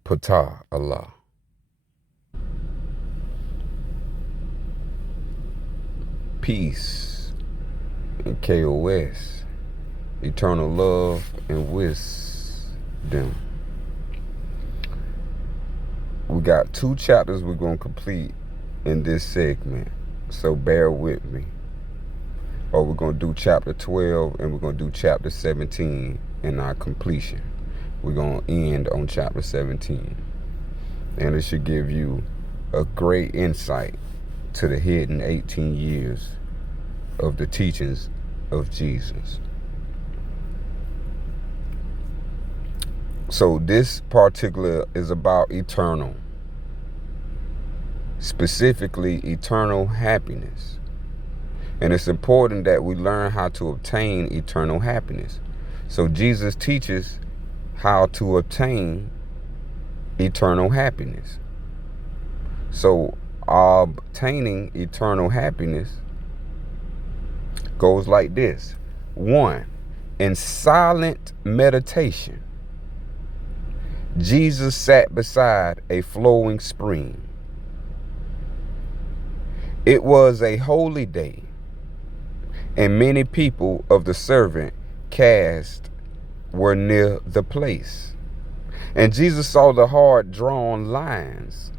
Ptah, Allah. Peace and K.O.S. Eternal love and wisdom. We got 2 chapters we're going to complete in this segment, so bear with me. Or we're going to do chapter 12 and we're going to do chapter 17 in our completion. We're going to end on chapter 17. And it should give you a great insight to the hidden 18 years of the teachings of Jesus. So this particular is about eternal, specifically eternal happiness. And it's important that we learn how to obtain eternal happiness. So Jesus teaches how to obtain eternal happiness. So obtaining eternal happiness goes like this. 1, in silent meditation, Jesus sat beside a flowing spring. It was a holy day, and many people of the servant caste were near the place. And Jesus saw the hard-drawn lines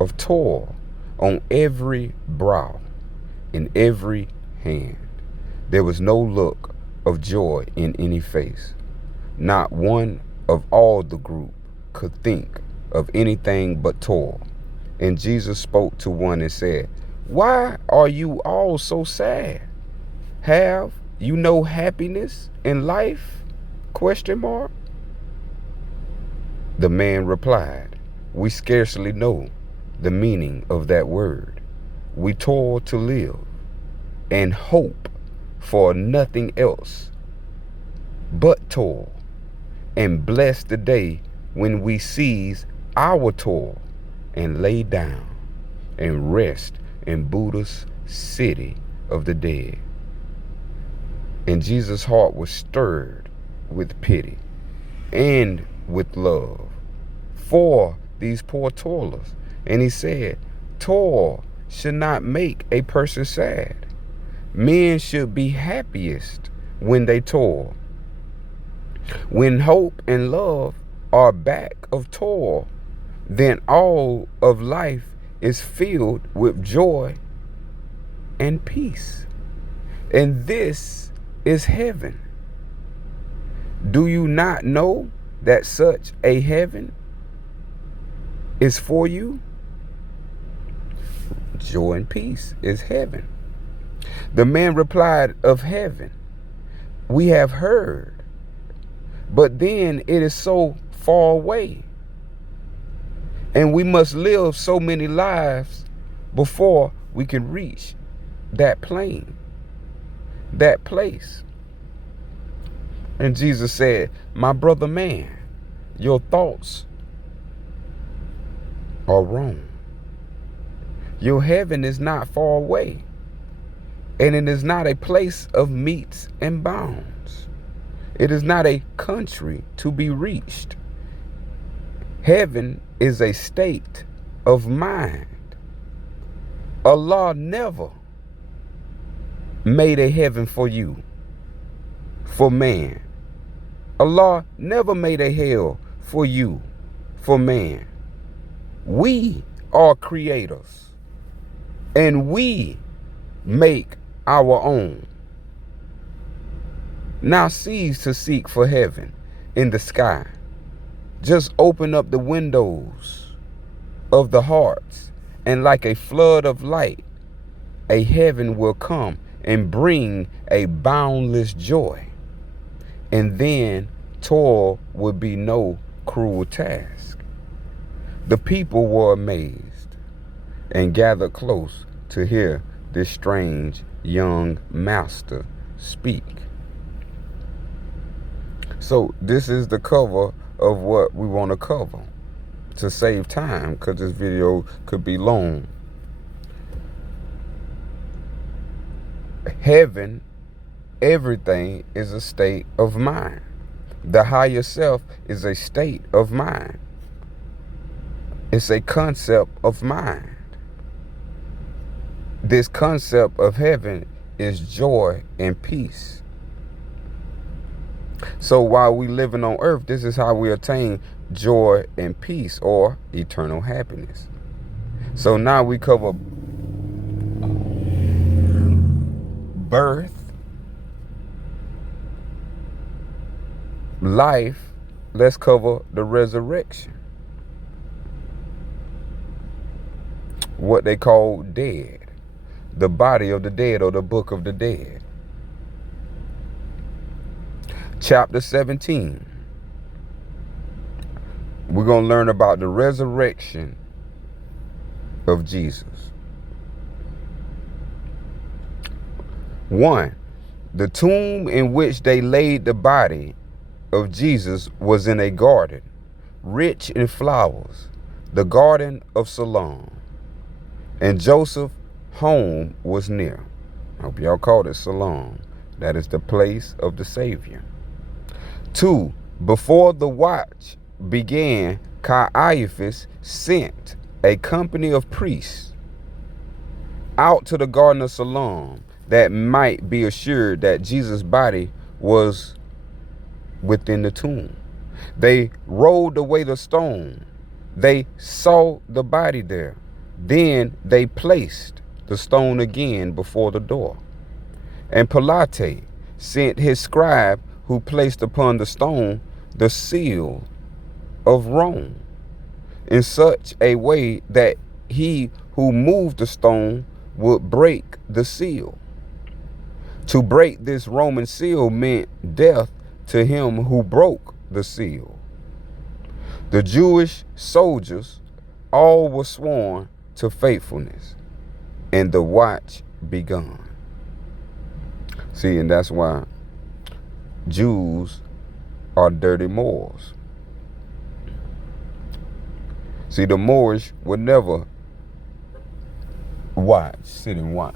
of toil on every brow, in every hand. There was no look of joy in any face. Not one of all the group could think of anything but toil. And Jesus spoke to one and said, "Why are you all so sad? Have you no happiness in life? Question mark. The man replied, "We scarcely know the meaning of that word. We toil to live and hope for nothing else but toil, and bless the day when we cease our toil and lay down and rest in Buddha's city of the dead." And Jesus' heart was stirred with pity and with love for these poor toilers. And he said, toil should not make a person sad. Men should be happiest when they toil. When hope and love are back of toil, then all of life is filled with joy and peace. And this is heaven. Do you not know that such a heaven is for you? Joy and peace is heaven. The man replied, "Of heaven we have heard, but then it is so far away, and we must live so many lives before we can reach that plane, that place." And Jesus said, "My brother man, your thoughts are wrong. Your heaven is not far away, and it is not a place of metes and bounds. It is not a country to be reached. Heaven is a state of mind. Allah never made a heaven for you, for man. Allah never made a hell for you, for man. We are creators, and we make our own. Now cease to seek for heaven in the sky. Just open up the windows of the hearts, and like a flood of light, a heaven will come and bring a boundless joy. And then toil will be no cruel task. The people were amazed and gathered close to hear this strange young master speak. So this is the cover of what we want to cover to save time, because this video could be long. Heaven, everything is a state of mind. The higher self is a state of mind. It's a concept of mind. This concept of heaven is joy and peace. So while we living on earth, this is how we attain joy and peace, or eternal happiness. So now we cover birth, life. Let's cover the resurrection, what they call dead, the body of the dead, or the book of the dead. Chapter 17, we're going to learn about the resurrection of Jesus. 1. The tomb in which they laid the body of Jesus was in a garden, rich in flowers, the garden of Siloam. And Joseph's home was near. I hope y'all called it Siloam. That is the place of the Savior. 2. Before the watch began, Caiaphas sent a company of priests out to the garden of Siloam, that might be assured that Jesus' body was within the tomb. They rolled away the stone. They saw the body there. Then they placed the stone again before the door. And Pilate sent his scribe, who placed upon the stone the seal of Rome, in such a way that he who moved the stone would break the seal. To break this Roman seal meant death to him who broke the seal. The Jewish soldiers all were sworn to faithfulness, and the watch begun. See, and that's why Jews are dirty Moors. See, the Moors would never sit and watch.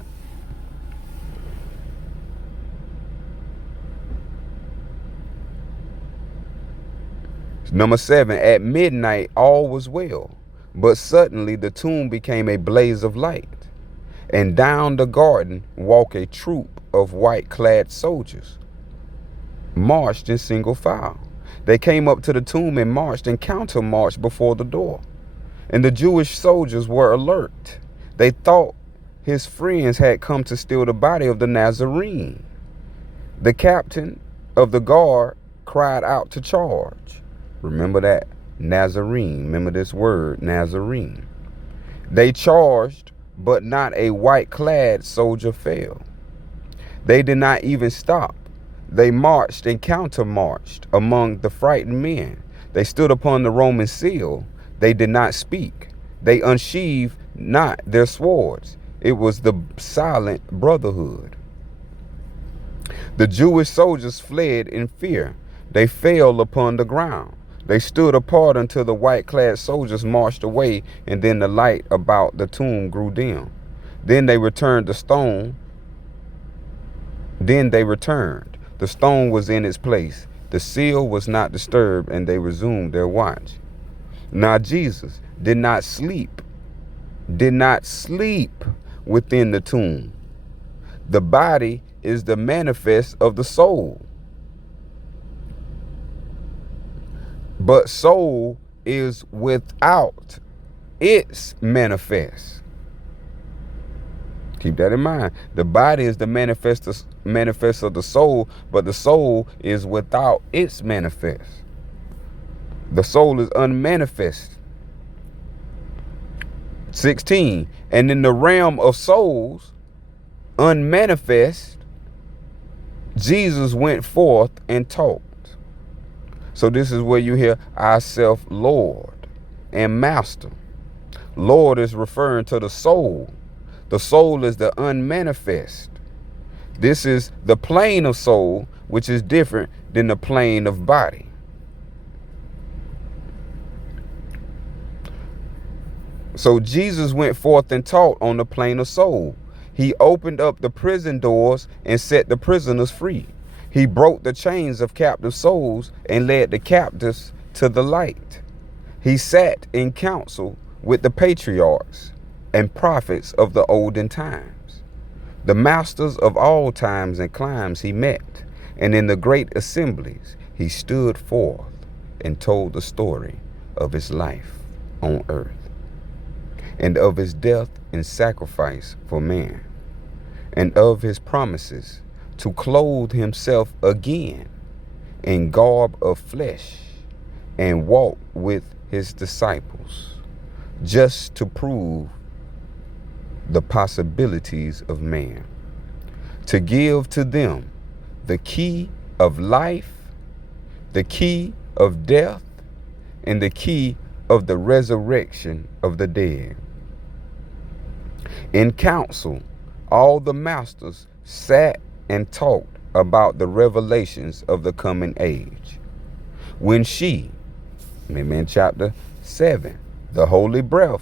Number 7, at midnight all was well, but suddenly the tomb became a blaze of light, and down the garden walked a troop of white-clad soldiers, marched in single file. They came up to the tomb and marched and counter-marched before the door. And the Jewish soldiers were alert. They thought his friends had come to steal the body of the Nazarene. The captain of the guard cried out to charge. Remember that, Nazarene. Remember this word, Nazarene. They charged, but not a white-clad soldier fell. They did not even stop. They marched and counter-marched among the frightened men. They stood upon the Roman seal. They did not speak. They unsheathed not their swords. It was the silent brotherhood. The Jewish soldiers fled in fear. They fell upon the ground. They stood apart until the white-clad soldiers marched away, and then the light about the tomb grew dim. Then they returned the stone. The stone was in its place. The seal was not disturbed, and they resumed their watch. Now Jesus did not sleep within the tomb. The body is the manifest of the soul, but soul is without its manifest. Keep that in mind. The body is the manifest of the soul, but the soul is without its manifest. The soul is unmanifest. 16, and in the realm of souls, unmanifest, Jesus went forth and taught. So this is where you hear ourself Lord and Master. Lord is referring to the soul. The soul is the unmanifest. This is the plane of soul, which is different than the plane of body. So Jesus went forth and taught on the plane of soul. He opened up the prison doors and set the prisoners free. He broke the chains of captive souls and led the captives to the light. He sat in council with the patriarchs and prophets of the olden times. The masters of all times and climes he met, and in the great assemblies he stood forth and told the story of his life on earth, and of his death and sacrifice for man, and of his promises to clothe himself again in garb of flesh and walk with his disciples, just to prove the possibilities of man, to give to them the key of life, the key of death, and the key of the resurrection of the dead. In council, all the masters sat and talked about the revelations of the coming age. When she, in chapter 7, the holy breath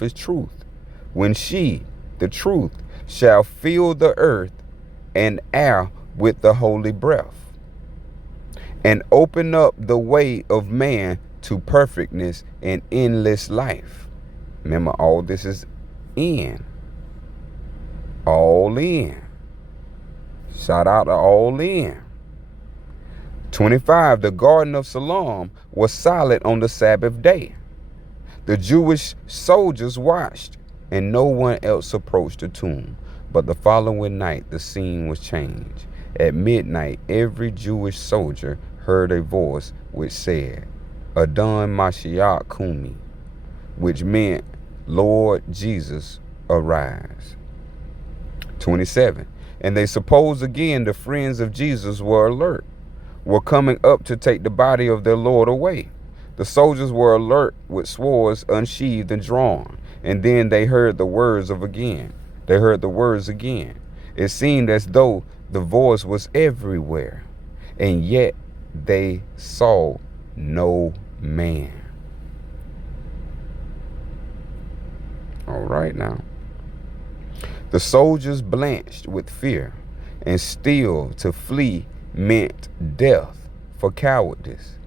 is truth. When she, the truth, shall fill the earth and air with the holy breath, and open up the way of man to perfectness and endless life. Remember, all this is in. All in. Shout out to all in. 25, the Garden of Siloam was silent on the Sabbath day. The Jewish soldiers watched, and no one else approached the tomb. But the following night, the scene was changed. At midnight, every Jewish soldier heard a voice which said, Adon Mashiach Kumi, which meant, Lord Jesus, arise. 27, and they supposed again the friends of Jesus were alert, were coming up to take the body of their Lord away. The soldiers were alert with swords unsheathed and drawn, and then they heard the words again. It seemed as though the voice was everywhere, and yet they saw no man. All right now. The soldiers blanched with fear, and still to flee meant death for cowardice.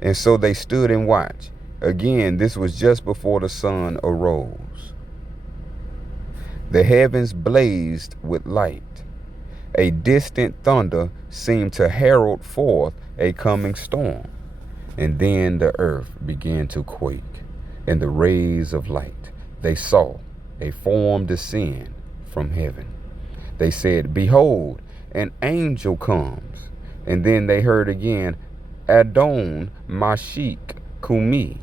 And so they stood and watched. Again, this was just before the sun arose. The heavens blazed with light. A distant thunder seemed to herald forth a coming storm. And then the earth began to quake. In the rays of light, they saw a form descend from heaven. They said, Behold, an angel comes. And then they heard again, Adon Mashiach Kumi.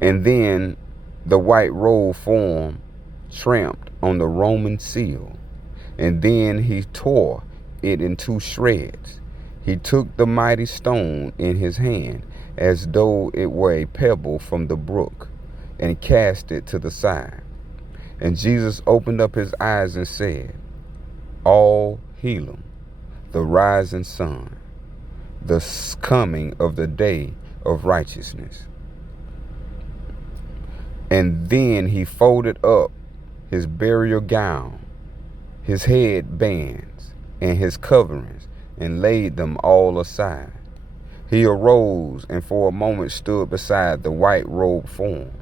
And then the white robe form tramped on the Roman seal. And then he tore it in two shreds. He took the mighty stone in his hand, as though it were a pebble from the brook, and cast it to the side. And Jesus opened up his eyes and said, All Helam, the rising sun, the coming of the day of righteousness. And then he folded up his burial gown, his head bands, and his coverings, and laid them all aside. He arose and for a moment stood beside the white robed form.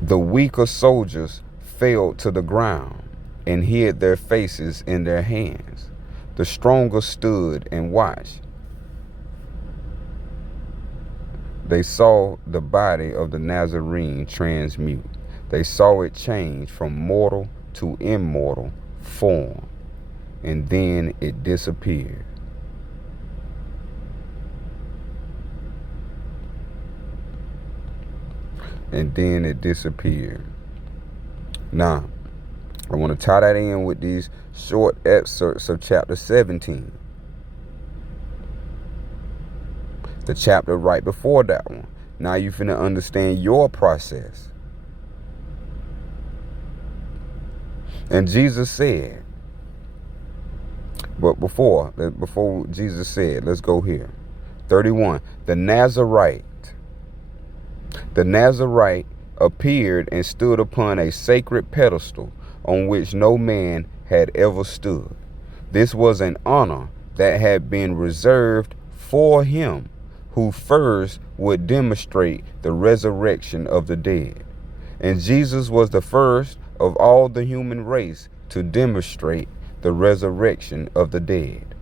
The weaker soldiers fell to the ground and hid their faces in their hands. The stronger stood and watched. They saw the body of the Nazarene transmute. They saw it change from mortal to immortal form, and then it disappeared. Now, I want to tie that in with these short excerpts of chapter 17. The chapter right before that one. Now you finna understand your process. And Jesus said, but before Jesus said, let's go here. 31. The Nazarite appeared and stood upon a sacred pedestal on which no man had ever stood. This was an honor that had been reserved for him who first would demonstrate the resurrection of the dead. And Jesus was the first of all the human race to demonstrate the resurrection of the dead.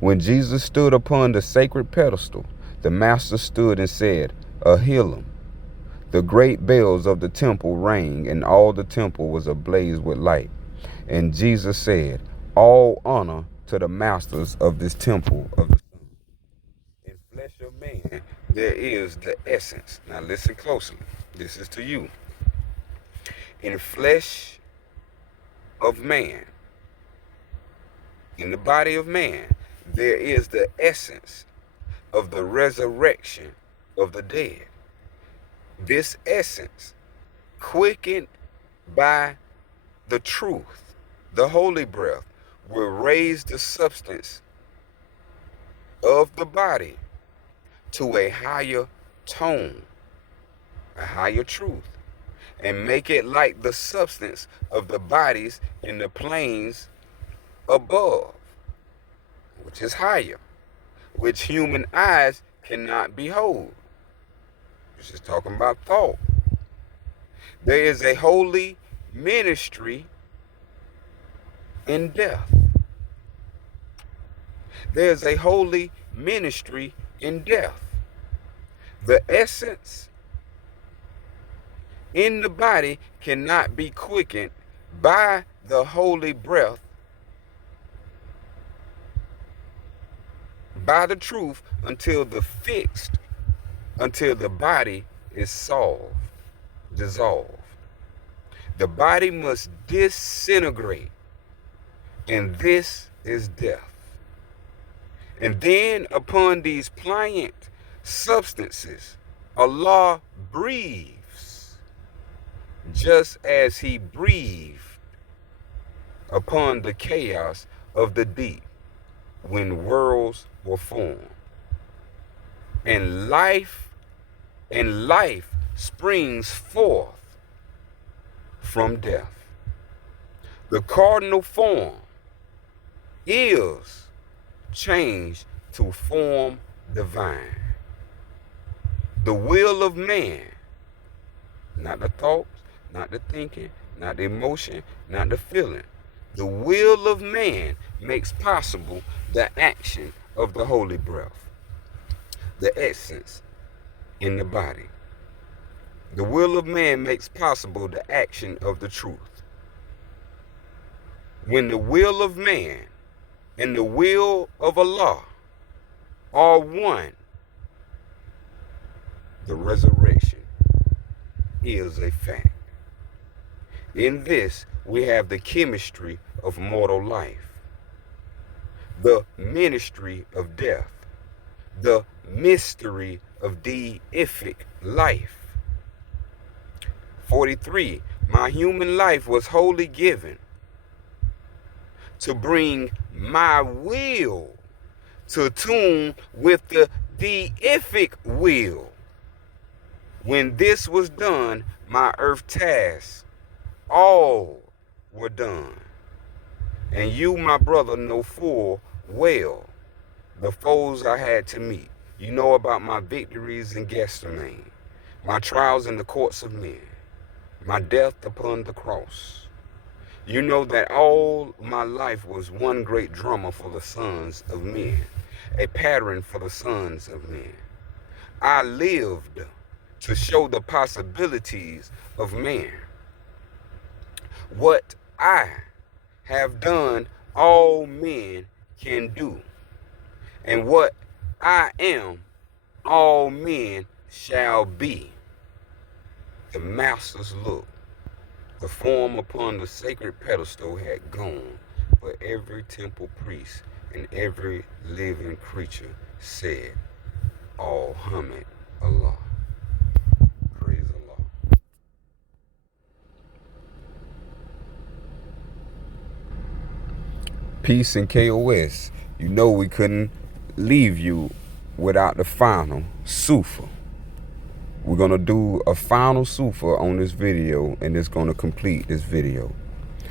When Jesus stood upon the sacred pedestal, the master stood and said, "Ahillam." The great bells of the temple rang, and all the temple was ablaze with light. And Jesus said, "All honor to the masters of this temple of the sun." In flesh of man, there is the essence. Now listen closely. This is to you. In flesh of man, in the body of man, there is the essence of the resurrection of the dead. This essence, quickened by the truth, the holy breath, will raise the substance of the body to a higher tone, a higher truth, and make it like the substance of the bodies in the planes above, which is higher, which human eyes cannot behold. This is talking about thought. There is a holy ministry in death. There is a holy ministry in death. The essence in the body cannot be quickened by the holy breath, by the truth, until the body is dissolved. The body must disintegrate, and this is death. And then upon these pliant substances, Allah breathes, just as he breathed upon the chaos of the deep when worlds were formed. And life springs forth from death. The cardinal form is changed to form divine. The will of man, not the thoughts, not the thinking, not the emotion, not the feeling. The will of man makes possible the action of the holy breath, the essence in the body. The will of man makes possible the action of the truth. When the will of man and the will of Allah are one, the resurrection is a fact. In this, we have the chemistry of mortal life, the ministry of death, the mystery of deific life. 43. My human life was wholly given to bring my will to tune with the deific will. When this was done, my earth tasks all were done. And you, my brother, know full well the foes I had to meet. You know about my victories in Gethsemane, my trials in the courts of men, my death upon the cross. You know that all my life was one great drama for the sons of men, a pattern for the sons of men. I lived to show the possibilities of man. What I have done, all men can do. And what I am, all men shall be. The master's look, the form upon the sacred pedestal had gone, but every temple priest and every living creature said, all hamid Allah. Praise Allah. Peace and K.O.S. You know we couldn't leave you without the final Sufa. We're going to do a final Sufa on this video, and it's going to complete this video.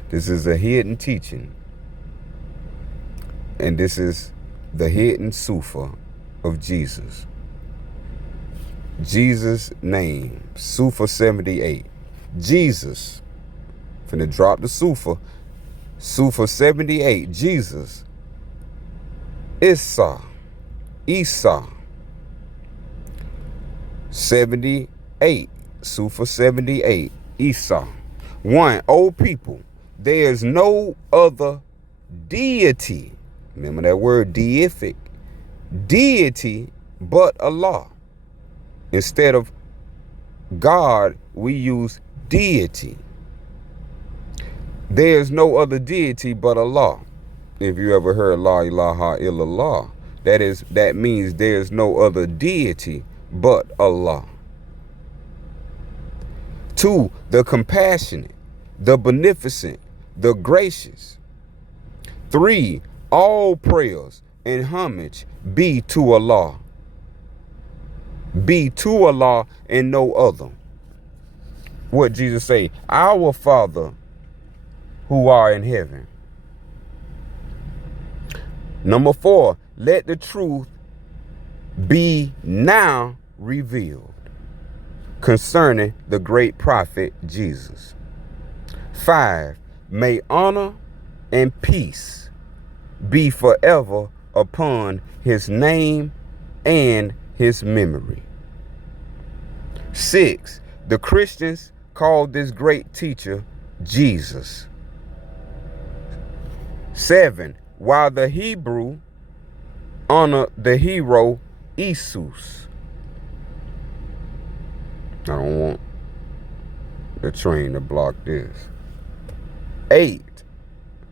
This is a hidden teaching, and this is the hidden Sufa of Jesus. Jesus' name, Sufa 78. Jesus, finna drop the Sufa. Sufa 78, Jesus. Isa, 78, Sufa 78, Isa. 1, O people, there is no other deity. Remember that word deific. Deity but Allah. Instead of God, we use deity. There is no other deity but Allah. If you ever heard La ilaha illallah, that means there is no other deity but Allah. 2, the compassionate, the beneficent, the gracious. 3, all prayers and homage be to Allah. Be to Allah and no other. What Jesus say? Our Father who are in heaven. Number 4, let the truth be now revealed concerning the great prophet Jesus. 5, may honor and peace be forever upon his name and his memory. 6, the Christians called this great teacher Jesus. 7, while the Hebrew honor the hero Jesus. I don't want the train to block this. 8,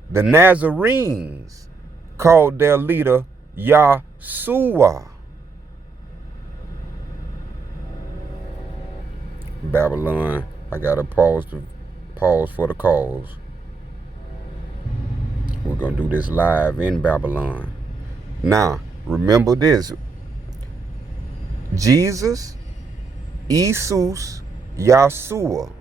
the Nazarenes called their leader Yahshua. Babylon, I gotta pause for the cause. We're gonna do this live in Babylon. Now, remember this. Jesus, Jesus, Yahshua.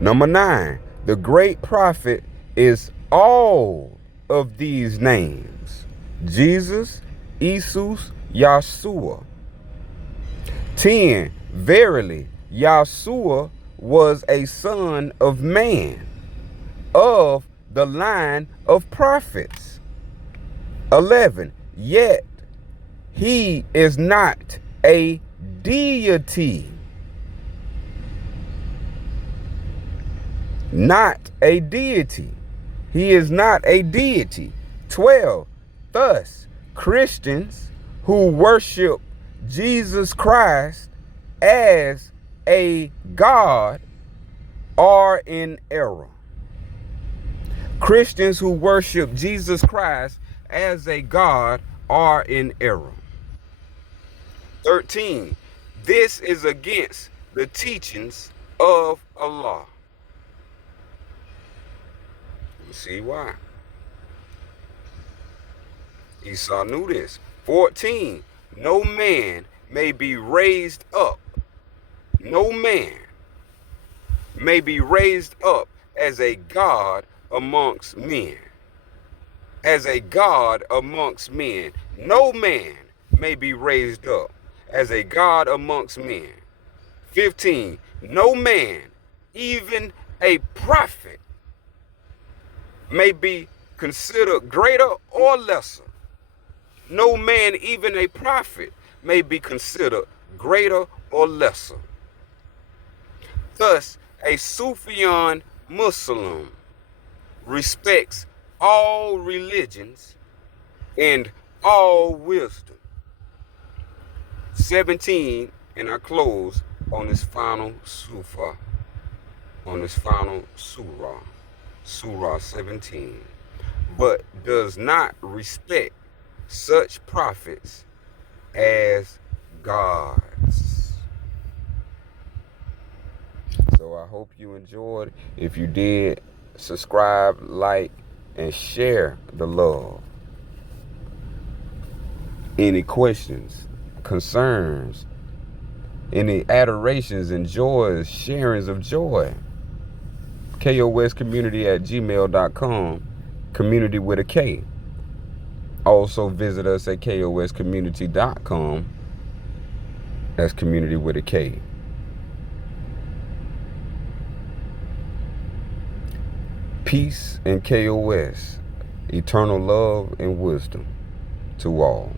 Number 9, the great prophet is all of these names. Jesus, Jesus, Yahshua. 10, verily, Yahshua was a son of man, of the line of prophets. 11, yet he is not a deity. Not a deity. He is not a deity. 12, thus Christians who worship Jesus Christ as a God are in error. Christians who worship Jesus Christ as a God are in error. 13, this is against the teachings of Allah. You see why? Esau knew this. 14, no man may be raised up. No man may be raised up as a God amongst men. As a God amongst men. No man may be raised up as a God amongst men. 15, no man, even a prophet, may be considered greater or lesser. No man, even a prophet, may be considered greater or lesser. Thus, a Sufian Muslim respects all religions and all wisdom. 17, and I close on this final Sufa, on this final Surah, Surah 17, but does not respect such prophets as gods. So I hope you enjoyed. If you did, subscribe, like, and share the love. Any questions, concerns, any adorations and joys, sharings of joy, KOSCommunity@gmail.com, community with a K. Also visit us at KOSCommunity.com. That's community with a K. Peace and KOS, eternal love and wisdom to all.